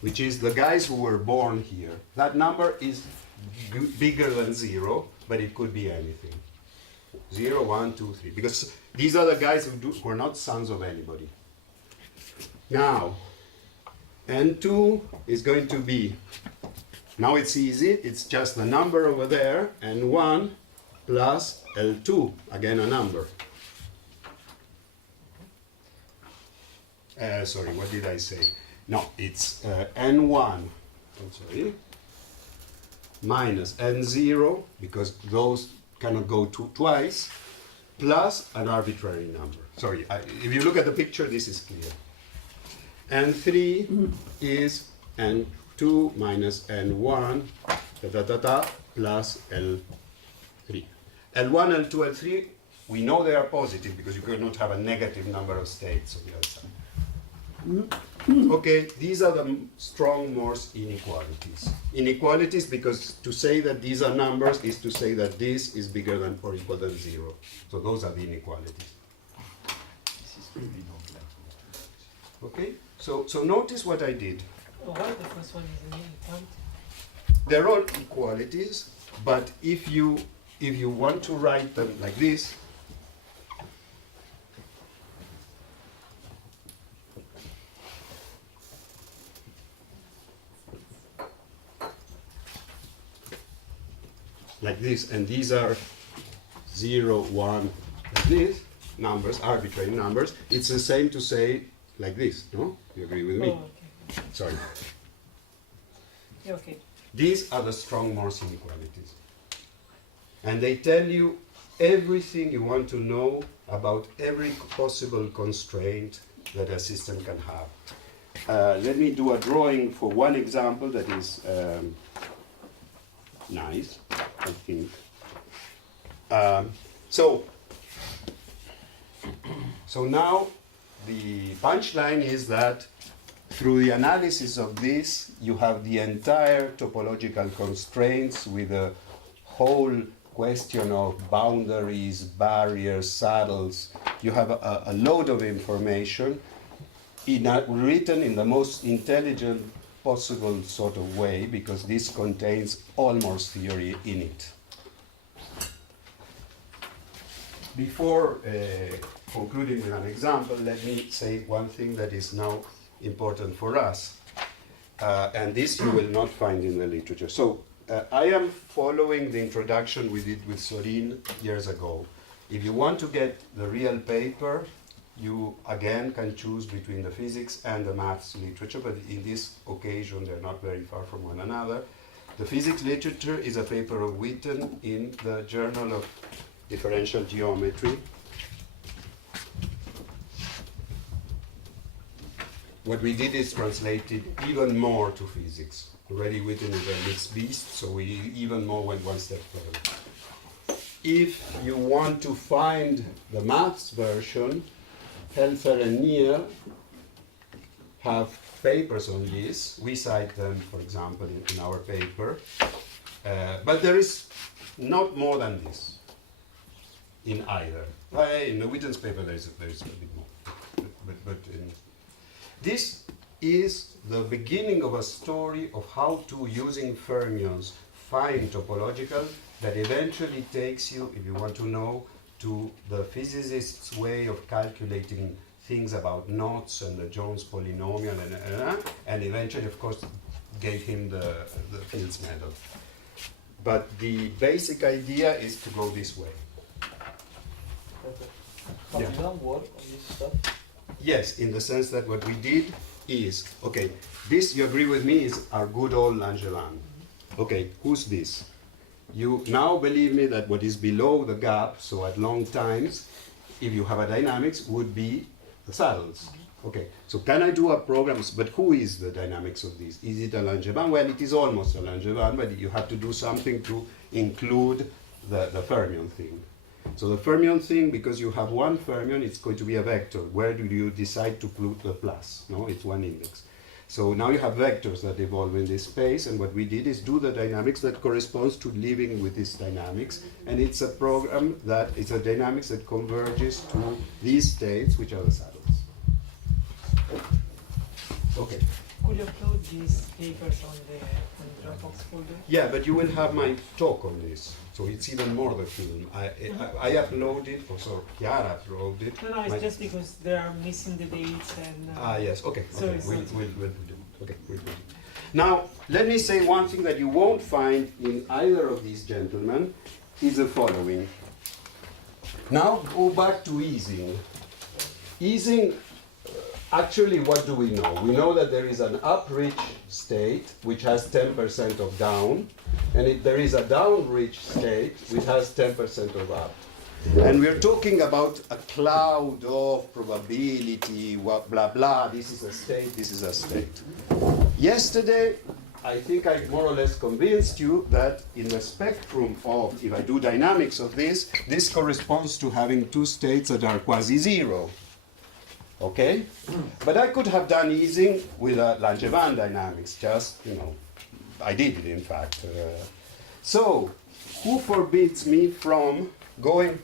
which is the guys who were born here. That number is bigger than 0, but it could be anything. 0, 1, 2, 3. Because these are the guys who are not sons of anybody. Now, N2 is going to be, now it's easy, it's just the number over there, N1 plus L2, again a number. Sorry, what did I say? No, it's N1, I'm sorry, minus N0, because those cannot go twice, plus an arbitrary number. Sorry, if you look at the picture, this is clear. N3 is N2 minus N1 plus L3. L1, L2, L3, we know they are positive because you cannot have a negative number of states on the other side. Okay, these are the strong Morse inequalities. Inequalities because to say that these are numbers is to say that this is bigger than or equal than 0. So those are the inequalities. Okay, so notice what I did. Why the first one is an inequality? They're all equalities, but if you want to write them like this, and these are 0, 1, like this, numbers, arbitrary numbers, it's the same to say like this, no? You agree with me? Oh, okay. Sorry. Yeah, okay. These are the strong Morse inequalities. And they tell you everything you want to know about every possible constraint that a system can have. Let me do a drawing for one example that is nice, I think. So now the punchline is that through the analysis of this, you have the entire topological constraints with a whole question of boundaries, barriers, saddles. You have a load of information written in the most intelligent possible sort of way, because this contains all Morse theory in it. Before concluding with an example, let me say one thing that is now important for us. And this you will not find in the literature. So I am following the introduction we did with Sorin years ago. If you want to get the real paper, you again can choose between the physics and the maths literature, but in this occasion they're not very far from one another. The physics literature is a paper of Witten in the Journal of Differential Geometry. What we did is translated even more to physics. Already Witten is a mixed beast, so we even more went one step further. If you want to find the maths version, Helfer and Neal have papers on this. We cite them, for example, in our paper. But there is not more than this in either. In the Witten's paper, there is a bit more. But this is the beginning of a story of how to, using fermions, find topological that eventually takes you, if you want to know, to the physicist's way of calculating things about knots and the Jones polynomial and eventually, of course, gave him the Fields medal. But the basic idea is to go this way. Have Yeah. you done work on this stuff? Yes, in the sense that what we did is, okay, this, you agree with me, is our good old Langevan. Okay, who's this? You now believe me that what is below the gap, so at long times, if you have a dynamics, would be the saddles. Okay, so can I do a program, but who is the dynamics of this? Is it a Langevin? Well, it is almost a Langevin, but you have to do something to include the fermion thing. So the fermion thing, because you have one fermion, it's going to be a vector. Where do you decide to put the plus? No, it's one index. So now you have vectors that evolve in this space, and what we did is do the dynamics that corresponds to living with this dynamics, and it's a program that is a dynamics that converges to these states, which are the saddles. Okay. Could you upload these papers on the Dropbox folder? Yeah, but you will have my talk on this, so it's even more the film. I uploaded, or so Chiara uploaded. No, it's just because they are missing the dates and. Yes, okay, So okay, it's we'll not- do it. Okay, we'll do it. Now, let me say one thing that you won't find in either of these gentlemen is the following. Now go back to Ising. Ising, actually, what do we know? We know that there is an up-rich state which has 10% of down, and there is a down-rich state which has 10% of up. And we're talking about a cloud of probability, blah, blah, this is a state, this is a state. Yesterday, I think I more or less convinced you that in the spectrum of, if I do dynamics of this corresponds to having two states that are quasi-zero. Okay? But I could have done easing with Langevin dynamics, just, I did it in fact. So, who forbids me from going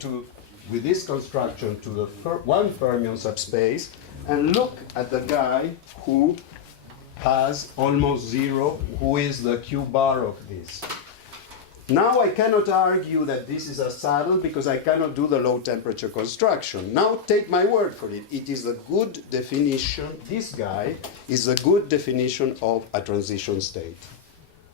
with this construction to the one fermion subspace and look at the guy who has almost zero, who is the Q bar of this. Now I cannot argue that this is a saddle because I cannot do the low temperature construction. Now take my word for it. It is a good definition, this guy is a good definition of a transition state.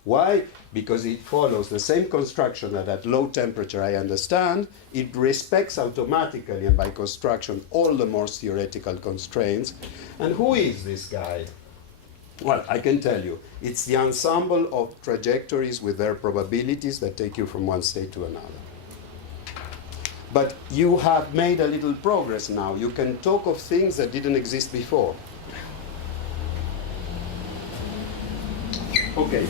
Why? Because it follows the same construction that at low temperature I understand. It respects automatically and by construction all the more theoretical constraints. And who is this guy? Well, I can tell you. It's the ensemble of trajectories with their probabilities that take you from one state to another. But you have made a little progress now. You can talk of things that didn't exist before. Okay.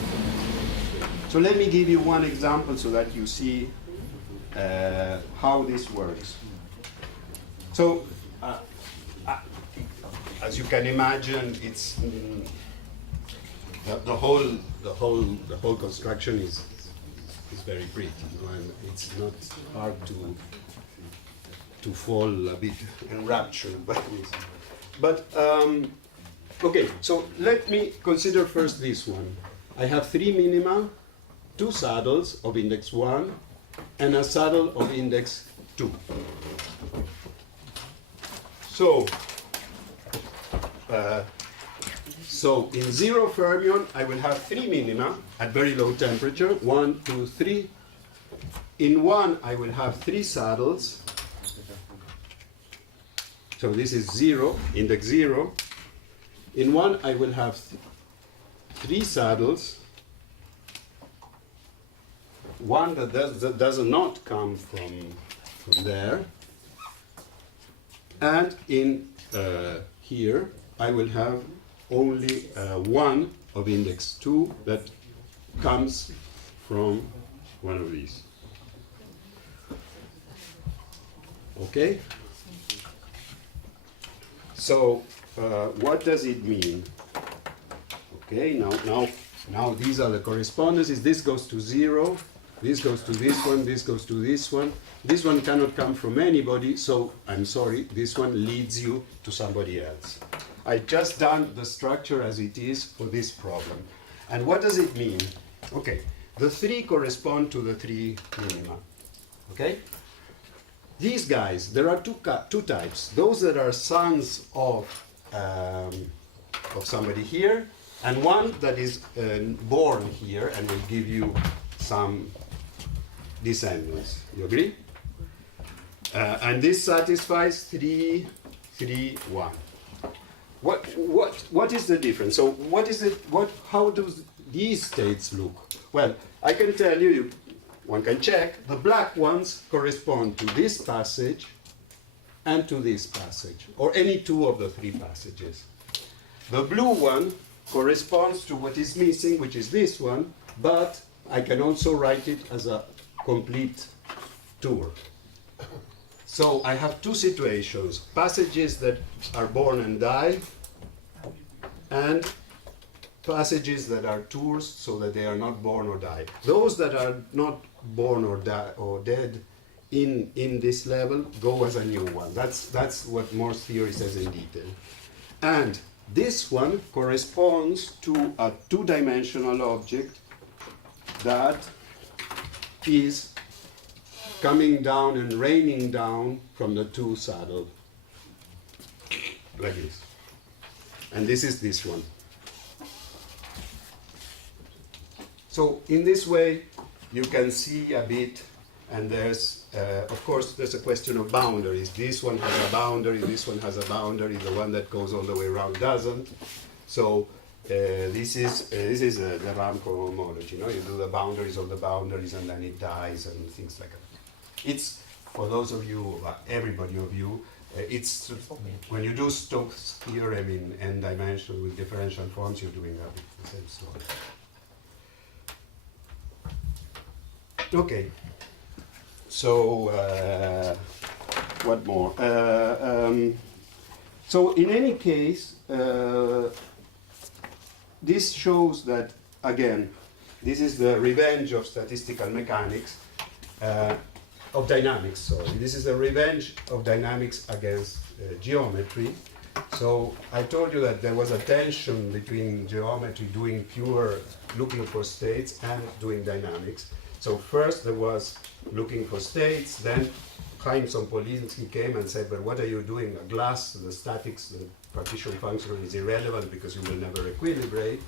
So let me give you one example so that you see how this works. So, as you can imagine, it's the whole construction is very pretty, and it's not hard to fall a bit enraptured by this. But okay, so let me consider first this one. I have three minima, two saddles of index 1, and a saddle of index 2. So in 0 fermion, I will have 3 minima at very low temperature, 1, 2, 3. In 1, I will have 3 saddles. So this is 0, index 0. In 1, I will have 3 saddles. One that does not come from there. And in here, I will have only 1 of index 2 that comes from one of these. Okay? So, what does it mean? Okay, now these are the correspondences. This goes to 0, this goes to this one, this goes to this one. This one cannot come from anybody, so I'm sorry, this one leads you to somebody else. I just done the structure as it is for this problem. And what does it mean? Okay, the 3 correspond to the 3 minima. Okay? These guys, there are two types. Those that are sons of somebody here, and one that is born here and will give you some descendants. You agree? And this satisfies 3, 3, 1. What is the difference? So what is it? How do these states look? Well, I can tell you. One can check. The black ones correspond to this passage and to this passage, or any 2 of the 3 passages. The blue one corresponds to what is missing, which is this one, but I can also write it as a complete tour. So I have 2 situations, passages that are born and die, and passages that are tours so that they are not born or die. Those that are not born or die or dead in this level go as a new one. That's what Morse theory says in detail. And this one corresponds to a 2-dimensional object that is coming down and raining down from the 2 saddle, like this. And this is this one. So in this way, you can see a bit, and there's, of course, there's a question of boundaries. This one has a boundary, this one has a boundary, the one that goes all the way around doesn't. So this is the RAM cohomology. You do the boundaries of the boundaries, and then it dies and things like that. It's for those of you, everybody of you, it's when you do Stokes' theorem in n dimension with differential forms, you're doing a bit the same story. Okay. So what more? So in any case, this shows that again, this is the revenge of statistical mechanics. Of dynamics, sorry. This is a revenge of dynamics against geometry. So I told you that there was a tension between geometry doing pure looking for states and doing dynamics. So first there was looking for states, then Heinz and Polinsky came and said, but what are you doing? A glass, the statics, the partition function is irrelevant because you will never equilibrate.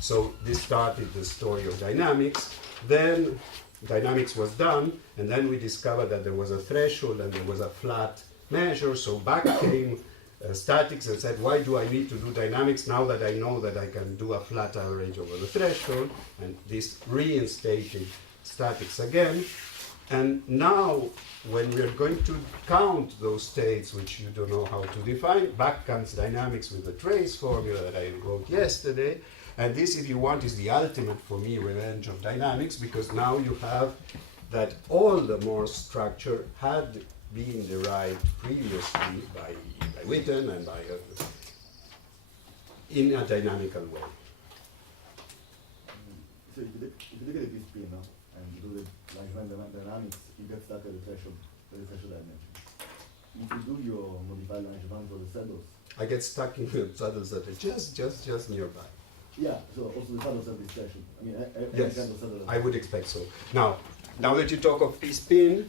So this started the story of dynamics. Then dynamics was done, and then we discovered that there was a threshold and there was a flat measure. So back came statics and said, why do I need to do dynamics now that I know that I can do a flat average over the threshold? And this reinstated statics again. And now, when we are going to count those states, which you don't know how to define, back comes dynamics with the trace formula that I wrote yesterday. And this, if you want, is the ultimate, for me, revenge of dynamics, because now you have that all the Morse structure had been derived previously by Witten and by in a dynamical way. So if you look at this P now, and you do the Langevin dynamics, you get stuck at the threshold dimension. If you do your modified Langevin for the saddles, I get stuck in the saddles that are just nearby. yeah, so also the saddles have this threshold. I mean, every Yes, kind of saddle. I would expect so. Now that you talk of P-spin,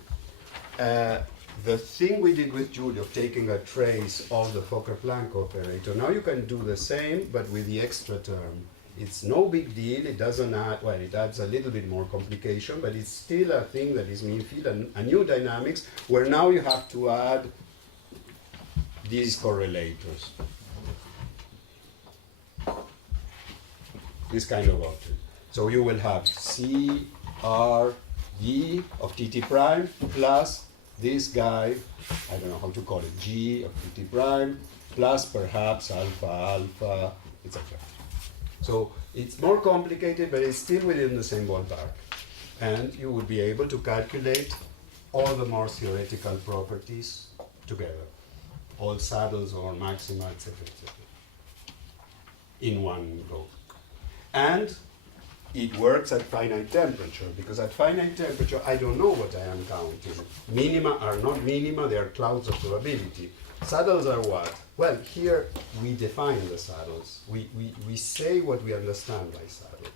the thing we did with Julie of taking a trace of the Fokker-Planck operator, now you can do the same, but with the extra term. It's no big deal, it doesn't add, well, it adds a little bit more complication, but it's still a thing that is mean field, a new dynamics, where now you have to add these correlators. This kind of object. So you will have C, R, D of TT prime plus this guy, I don't know how to call it, G of TT prime, plus perhaps alpha, alpha, etc. So it's more complicated, but it's still within the same ballpark. And you would be able to calculate all the more theoretical properties together, all saddles or maxima, etc., in one go. And it works at finite temperature, because at finite temperature, I don't know what I am counting. Minima are not minima, they are clouds of probability. Saddles are what? Well, here we define the saddles. We say what we understand by saddle.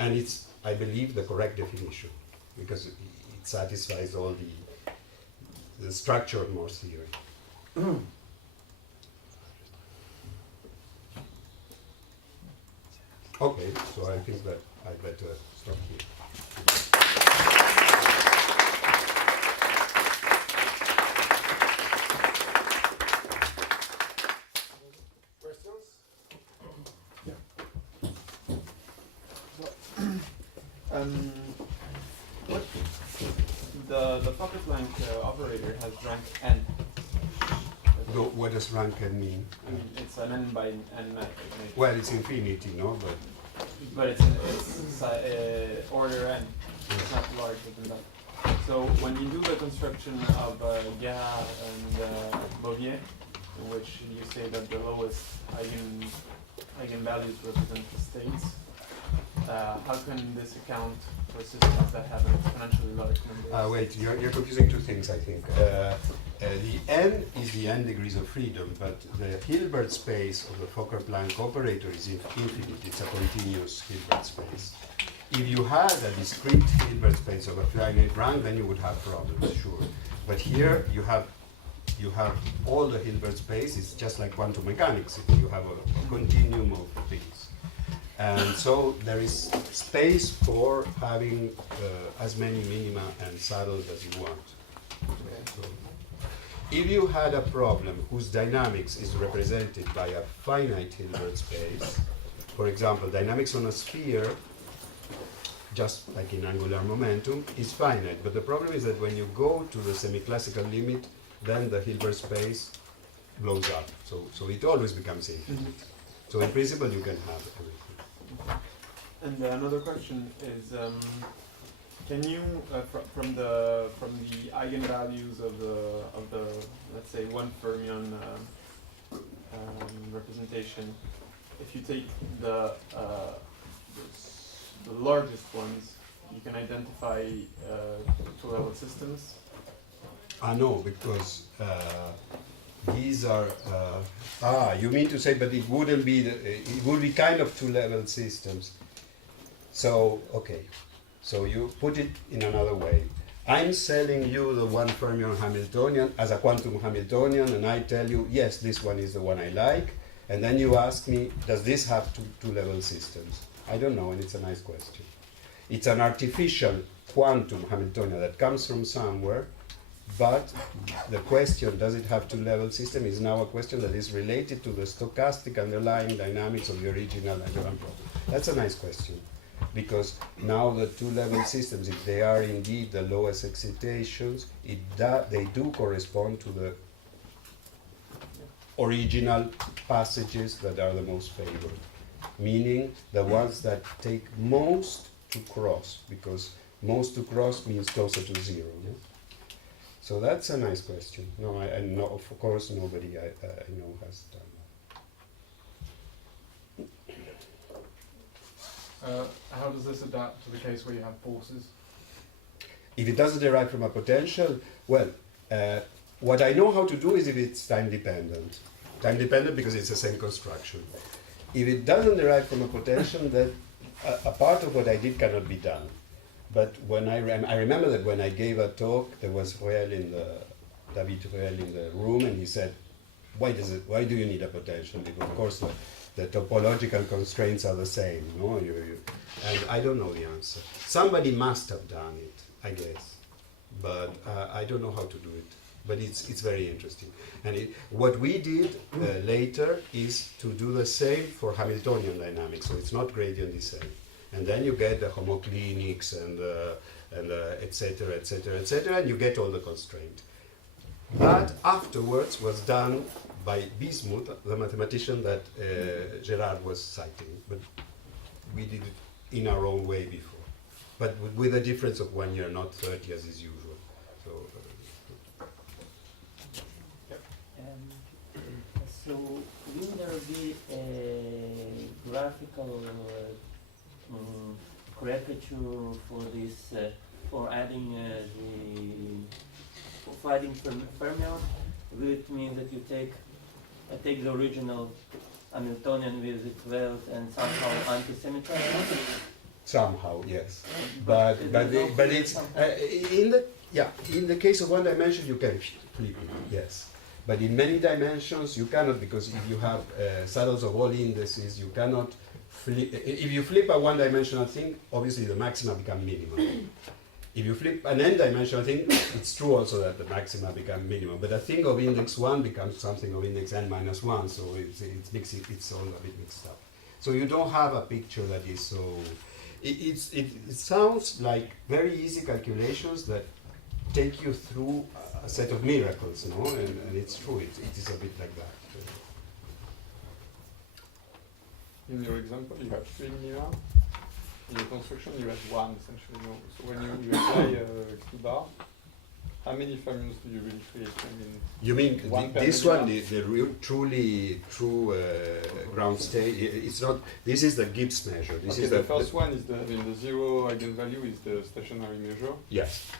And it's, I believe, the correct definition, because it satisfies all the structure of Morse theory. Okay, so I think that I better stop here. Questions? What the Fokker-Planck operator has rank n. What does rank n mean? I mean, it's an n by n matrix. Well, it's infinity, no? But it's order n. It's not larger than that. So when you do the construction of Guerra and Bouvier, in which you say that the lowest eigenvalues represent the states, how can this account for systems that have an exponentially large number? Wait, you're confusing two things, I think. The n is the n degrees of freedom, but the Hilbert space of the Fokker-Planck operator is infinite. It's a continuous Hilbert space. If you had a discrete Hilbert space of a finite rank, then you would have problems, sure. But here you have all the Hilbert space. It's just like quantum mechanics. You have a continuum of things. And so there is space for having as many minima and saddles as you want. So if you had a problem whose dynamics is represented by a finite Hilbert space, for example, dynamics on a sphere, just like in angular momentum, is finite. But the problem is that when you go to the semi-classical limit, then the Hilbert space blows up. So it always becomes infinite. So in principle, you can have everything. And another question is, can you from the eigenvalues of the let's say one fermion representation, if you take the largest ones, you can identify two-level systems? No, because these are. You mean to say, but it wouldn't be. It would be kind of two-level systems. So okay, so you put it in another way. I'm selling you the one fermion Hamiltonian as a quantum Hamiltonian, and I tell you, yes, this one is the one I like. And then you ask me, does this have two-level systems? I don't know, and it's a nice question. It's an artificial quantum Hamiltonian that comes from somewhere, but the question, does it have two-level system, is now a question that is related to the stochastic underlying dynamics of the original Lagrange problem. That's a nice question, because now the two-level systems, if they are indeed the lowest excitations, they do correspond to the original passages that are the most favored, meaning the ones that take most to cross, because most to cross means closer to zero. No? So that's a nice question. No, I know, of course, nobody I know has done that. How does this adapt to the case where you have forces? If it doesn't derive from a potential, well, what I know how to do is if it's time dependent. Time dependent because it's the same construction. If it doesn't derive from a potential, then a part of what I did cannot be done. But when I remember that when I gave a talk, there was David Ruel in the room, and he said, why do you need a potential? Because of course the topological constraints are the same, no? And I don't know the answer. Somebody must have done it, I guess, but I don't know how to do it. But it's very interesting. And what we did later is to do the same for Hamiltonian dynamics, so it's not gradient descent. And then you get the homoclinics and et cetera, et cetera, et cetera, and you get all the constraints. That afterwards was done by Bismuth, the mathematician that Gerard was citing. But we did it in our own way before. But with a difference of 1 year, not 30 as is usual. So, so will there be a graphical caricature for this, for adding for adding fermion? Will it mean that you take the original Hamiltonian with its wealth and somehow anti-symmetry? somehow, yes. But it's in the case of one dimension you can flip it, yes. But in many dimensions you cannot, because if you have saddles of all indices, you cannot flip. If you flip a one-dimensional thing, obviously the maxima become minimum. If you flip an n-dimensional thing, it's true also that the maxima become minimum. But a thing of index 1 becomes something of index n minus 1, so it's all a bit mixed up. So you don't have a picture that is so. It sounds like very easy calculations that take you through a set of miracles, no? And it's true. It is a bit like that. In your example, you have 3 minima. In your construction, you have 1 essentially. No? So when you apply Q bar, how many fermions do you really create? I mean, you mean this minima? one, the real, truly true ground state? It's not. This is the Gibbs measure. This okay, is the first one is the zero eigenvalue is the stationary measure. Yes.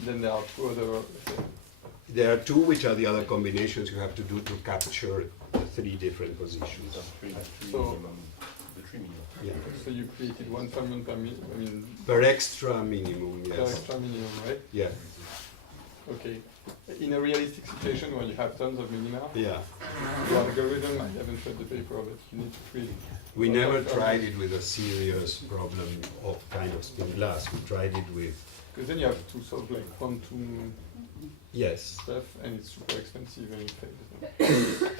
Then there are 2 other. There are 2 which are the other combinations you have to do to capture the 3 different positions. So, yeah. So you created 1 fermion per minute. I mean, Per extra minimum, yes. per extra minimum, right? Yeah. Okay. In a realistic situation where you have tons of minima, Yeah. your algorithm, I haven't read the paper, but you need to create. We never tried it with a serious problem of kind of spin glass. We tried it with. Because then you have to solve like quantum Yes. stuff, and it's super expensive and it fails.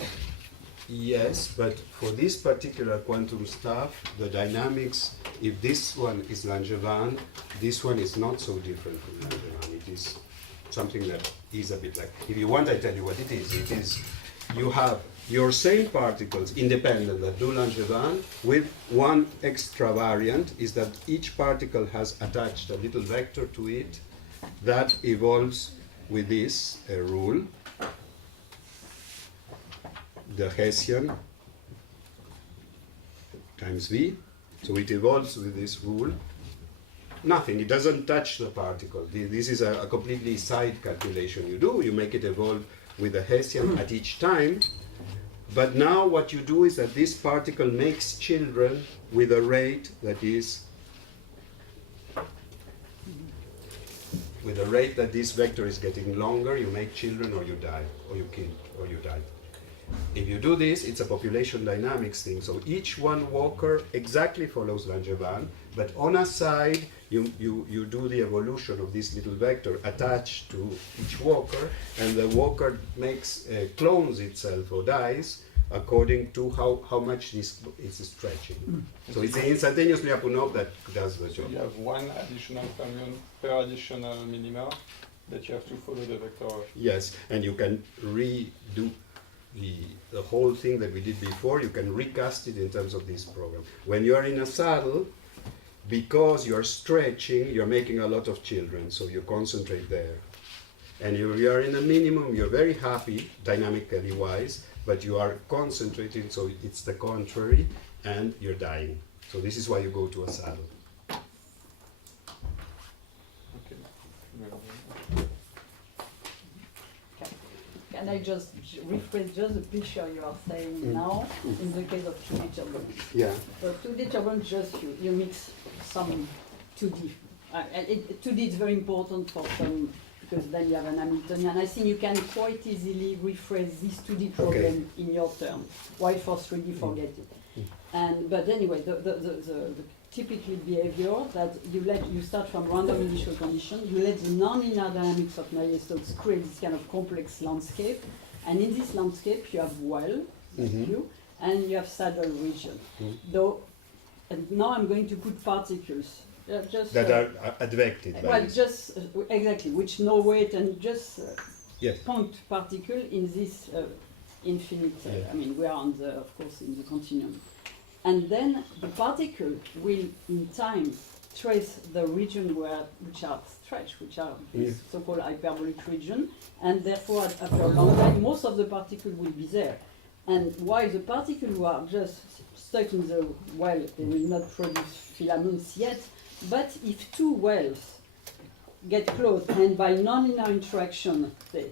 Yes, but for this particular quantum stuff, the dynamics, if this one is Langevin, this one is not so different from Langevin. It is something that is a bit like, if you want, I tell you what it is. It is, you have your same particles independent that do Langevin with one extra variant, is that each particle has attached a little vector to it that evolves with this rule, the Hessian times V. So it evolves with this rule. Nothing, it doesn't touch the particle. This is a completely side calculation you do. You make it evolve with the Hessian at each time. But now what you do is that this particle makes children with a rate that is, with a rate that this vector is getting longer, you make children or you die, or you kill, or you die. If you do this, it's a population dynamics thing. So each one walker exactly follows Langevin, but on a side, you do the evolution of this little vector attached to each walker, and the walker makes clones itself or dies according to how much this is stretching. So it's instantaneously Lyapunov that does the So job. you have one additional fermion per additional minima that you have to follow the vector of. Yes, and you can redo the whole thing that we did before. You can recast it in terms of this program. When you are in a saddle, because you are stretching, you're making a lot of children, so you concentrate there. And if you are in a minimum, you're very happy, dynamically wise, but you are concentrating, so it's the contrary, and you're dying. So this is why you go to a saddle. Can I just rephrase just the picture you are saying now in the case of 2D turbulence? Yeah. So 2D turbulence, just you mix some 2D. 2D is very important for some, because then you have an Hamiltonian. I think you can quite easily rephrase this 2D problem in your terms. While for 3D, forget it. But anyway, the typical behavior that you start from random initial conditions, you let the non-linear dynamics of Navier-Stokes create this kind of complex landscape, and in this landscape you have well, and you have saddle region. Though, and now I'm going to put particles. Just, that are advected by well, this. just exactly, which no weight and just Yes. point particle in this infinite. I mean, we are on the, of course, in the continuum. And then the particle will, in time, trace the region which are stretched, which are this so-called hyperbolic region, and therefore, after a long time, most of the particles will be there. And while the particles who are just stuck in the well, they will not produce filaments yet, but if two wells get close, and by nonlinear interaction, they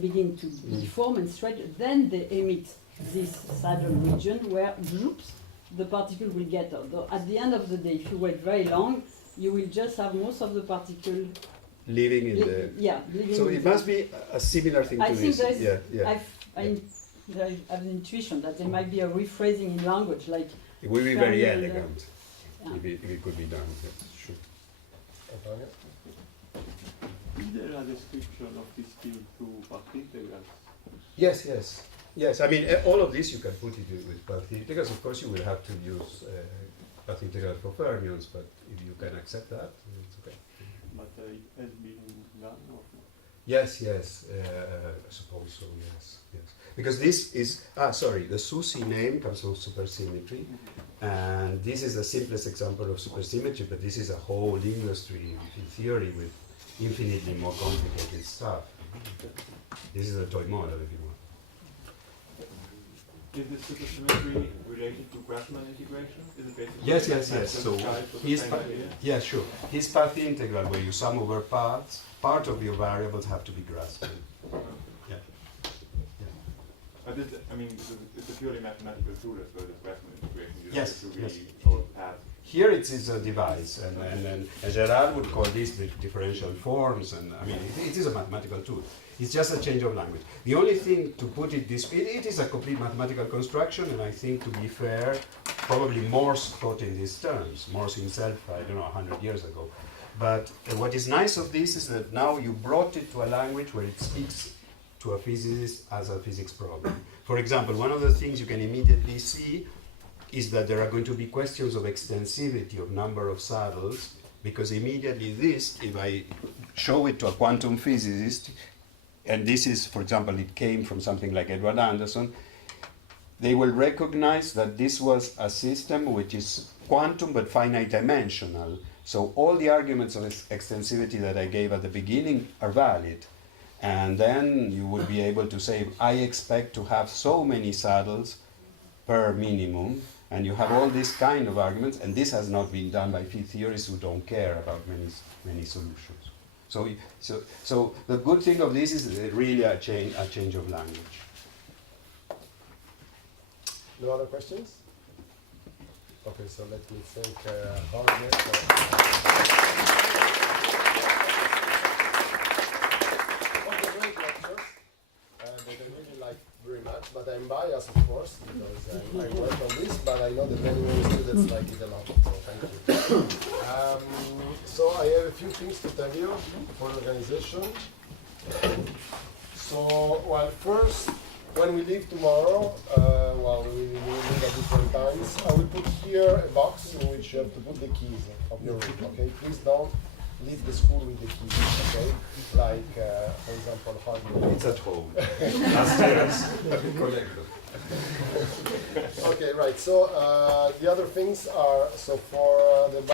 begin to deform and stretch, then they emit this saddle region where, whoops, the particle will get out. Though at the end of the day, if you wait very long, you will just have most of the particle living in the. Yeah. Living So in it must be a similar thing I to think this. I have an intuition that there might be a rephrasing in language, like. It would be very Fermion, elegant yeah. if it could be done. Yes, sure. Is there a description of this field to path integrals? Yes, yes. Yes, I mean, all of this you can put it with path integrals. Of course, you will have to use path integral for fermions, but if you can accept that, it's okay. But it has been done or not? Yes, yes, I suppose so, yes, yes. Because this is, the SUSY name comes from supersymmetry, and this is the simplest example of supersymmetry, but this is a whole industry in theory with infinitely more complicated stuff. This is a toy model, if you want. Is the supersymmetry related to Grassmann integration? Is it basically Yes. So yeah, sure. His path integral, where you sum over paths, part of your variables have to be Grassmann. Yeah. But this, I mean, it's a purely mathematical tool as well as Grassmann integration. You Yes, don't yes. have to really solve paths. Here it is a device, and Gerard would call these the differential forms, and I mean, it is a mathematical tool. It's just a change of language. The only thing to put it this way, it is a complete mathematical construction, and I think, to be fair, probably Morse thought in these terms. Morse himself, I don't know, 100 years ago. But what is nice of this is that now you brought it to a language where it speaks to a physicist as a physics problem. For example, one of the things you can immediately see is that there are going to be questions of extensivity of number of saddles, because immediately this, if I show it to a quantum physicist, and this is, for example, it came from something like Edward Anderson, they will recognize that this was a system which is quantum but finite dimensional. So all the arguments of extensivity that I gave at the beginning are valid. And then you would be able to say, I expect to have so many saddles per minimum, and you have all this kind of arguments, and this has not been done by field theorists who don't care about many solutions. So the good thing of this is really a change of language. No other questions? Okay, so let me thank Jorge for the great lectures that I really like very much, but I'm biased, of course, because I work on this, but I know that many students like it a lot, so thank you. So I have a few things to tell you for organization. So, well, first, when we leave tomorrow, we will leave at different times, I will put here a box in which you have to put the keys of your room, okay? Please don't leave the school with the keys, okay? Like, for example, Jorge. It's at home. Upstairs. Okay, right, so the other things are, so for the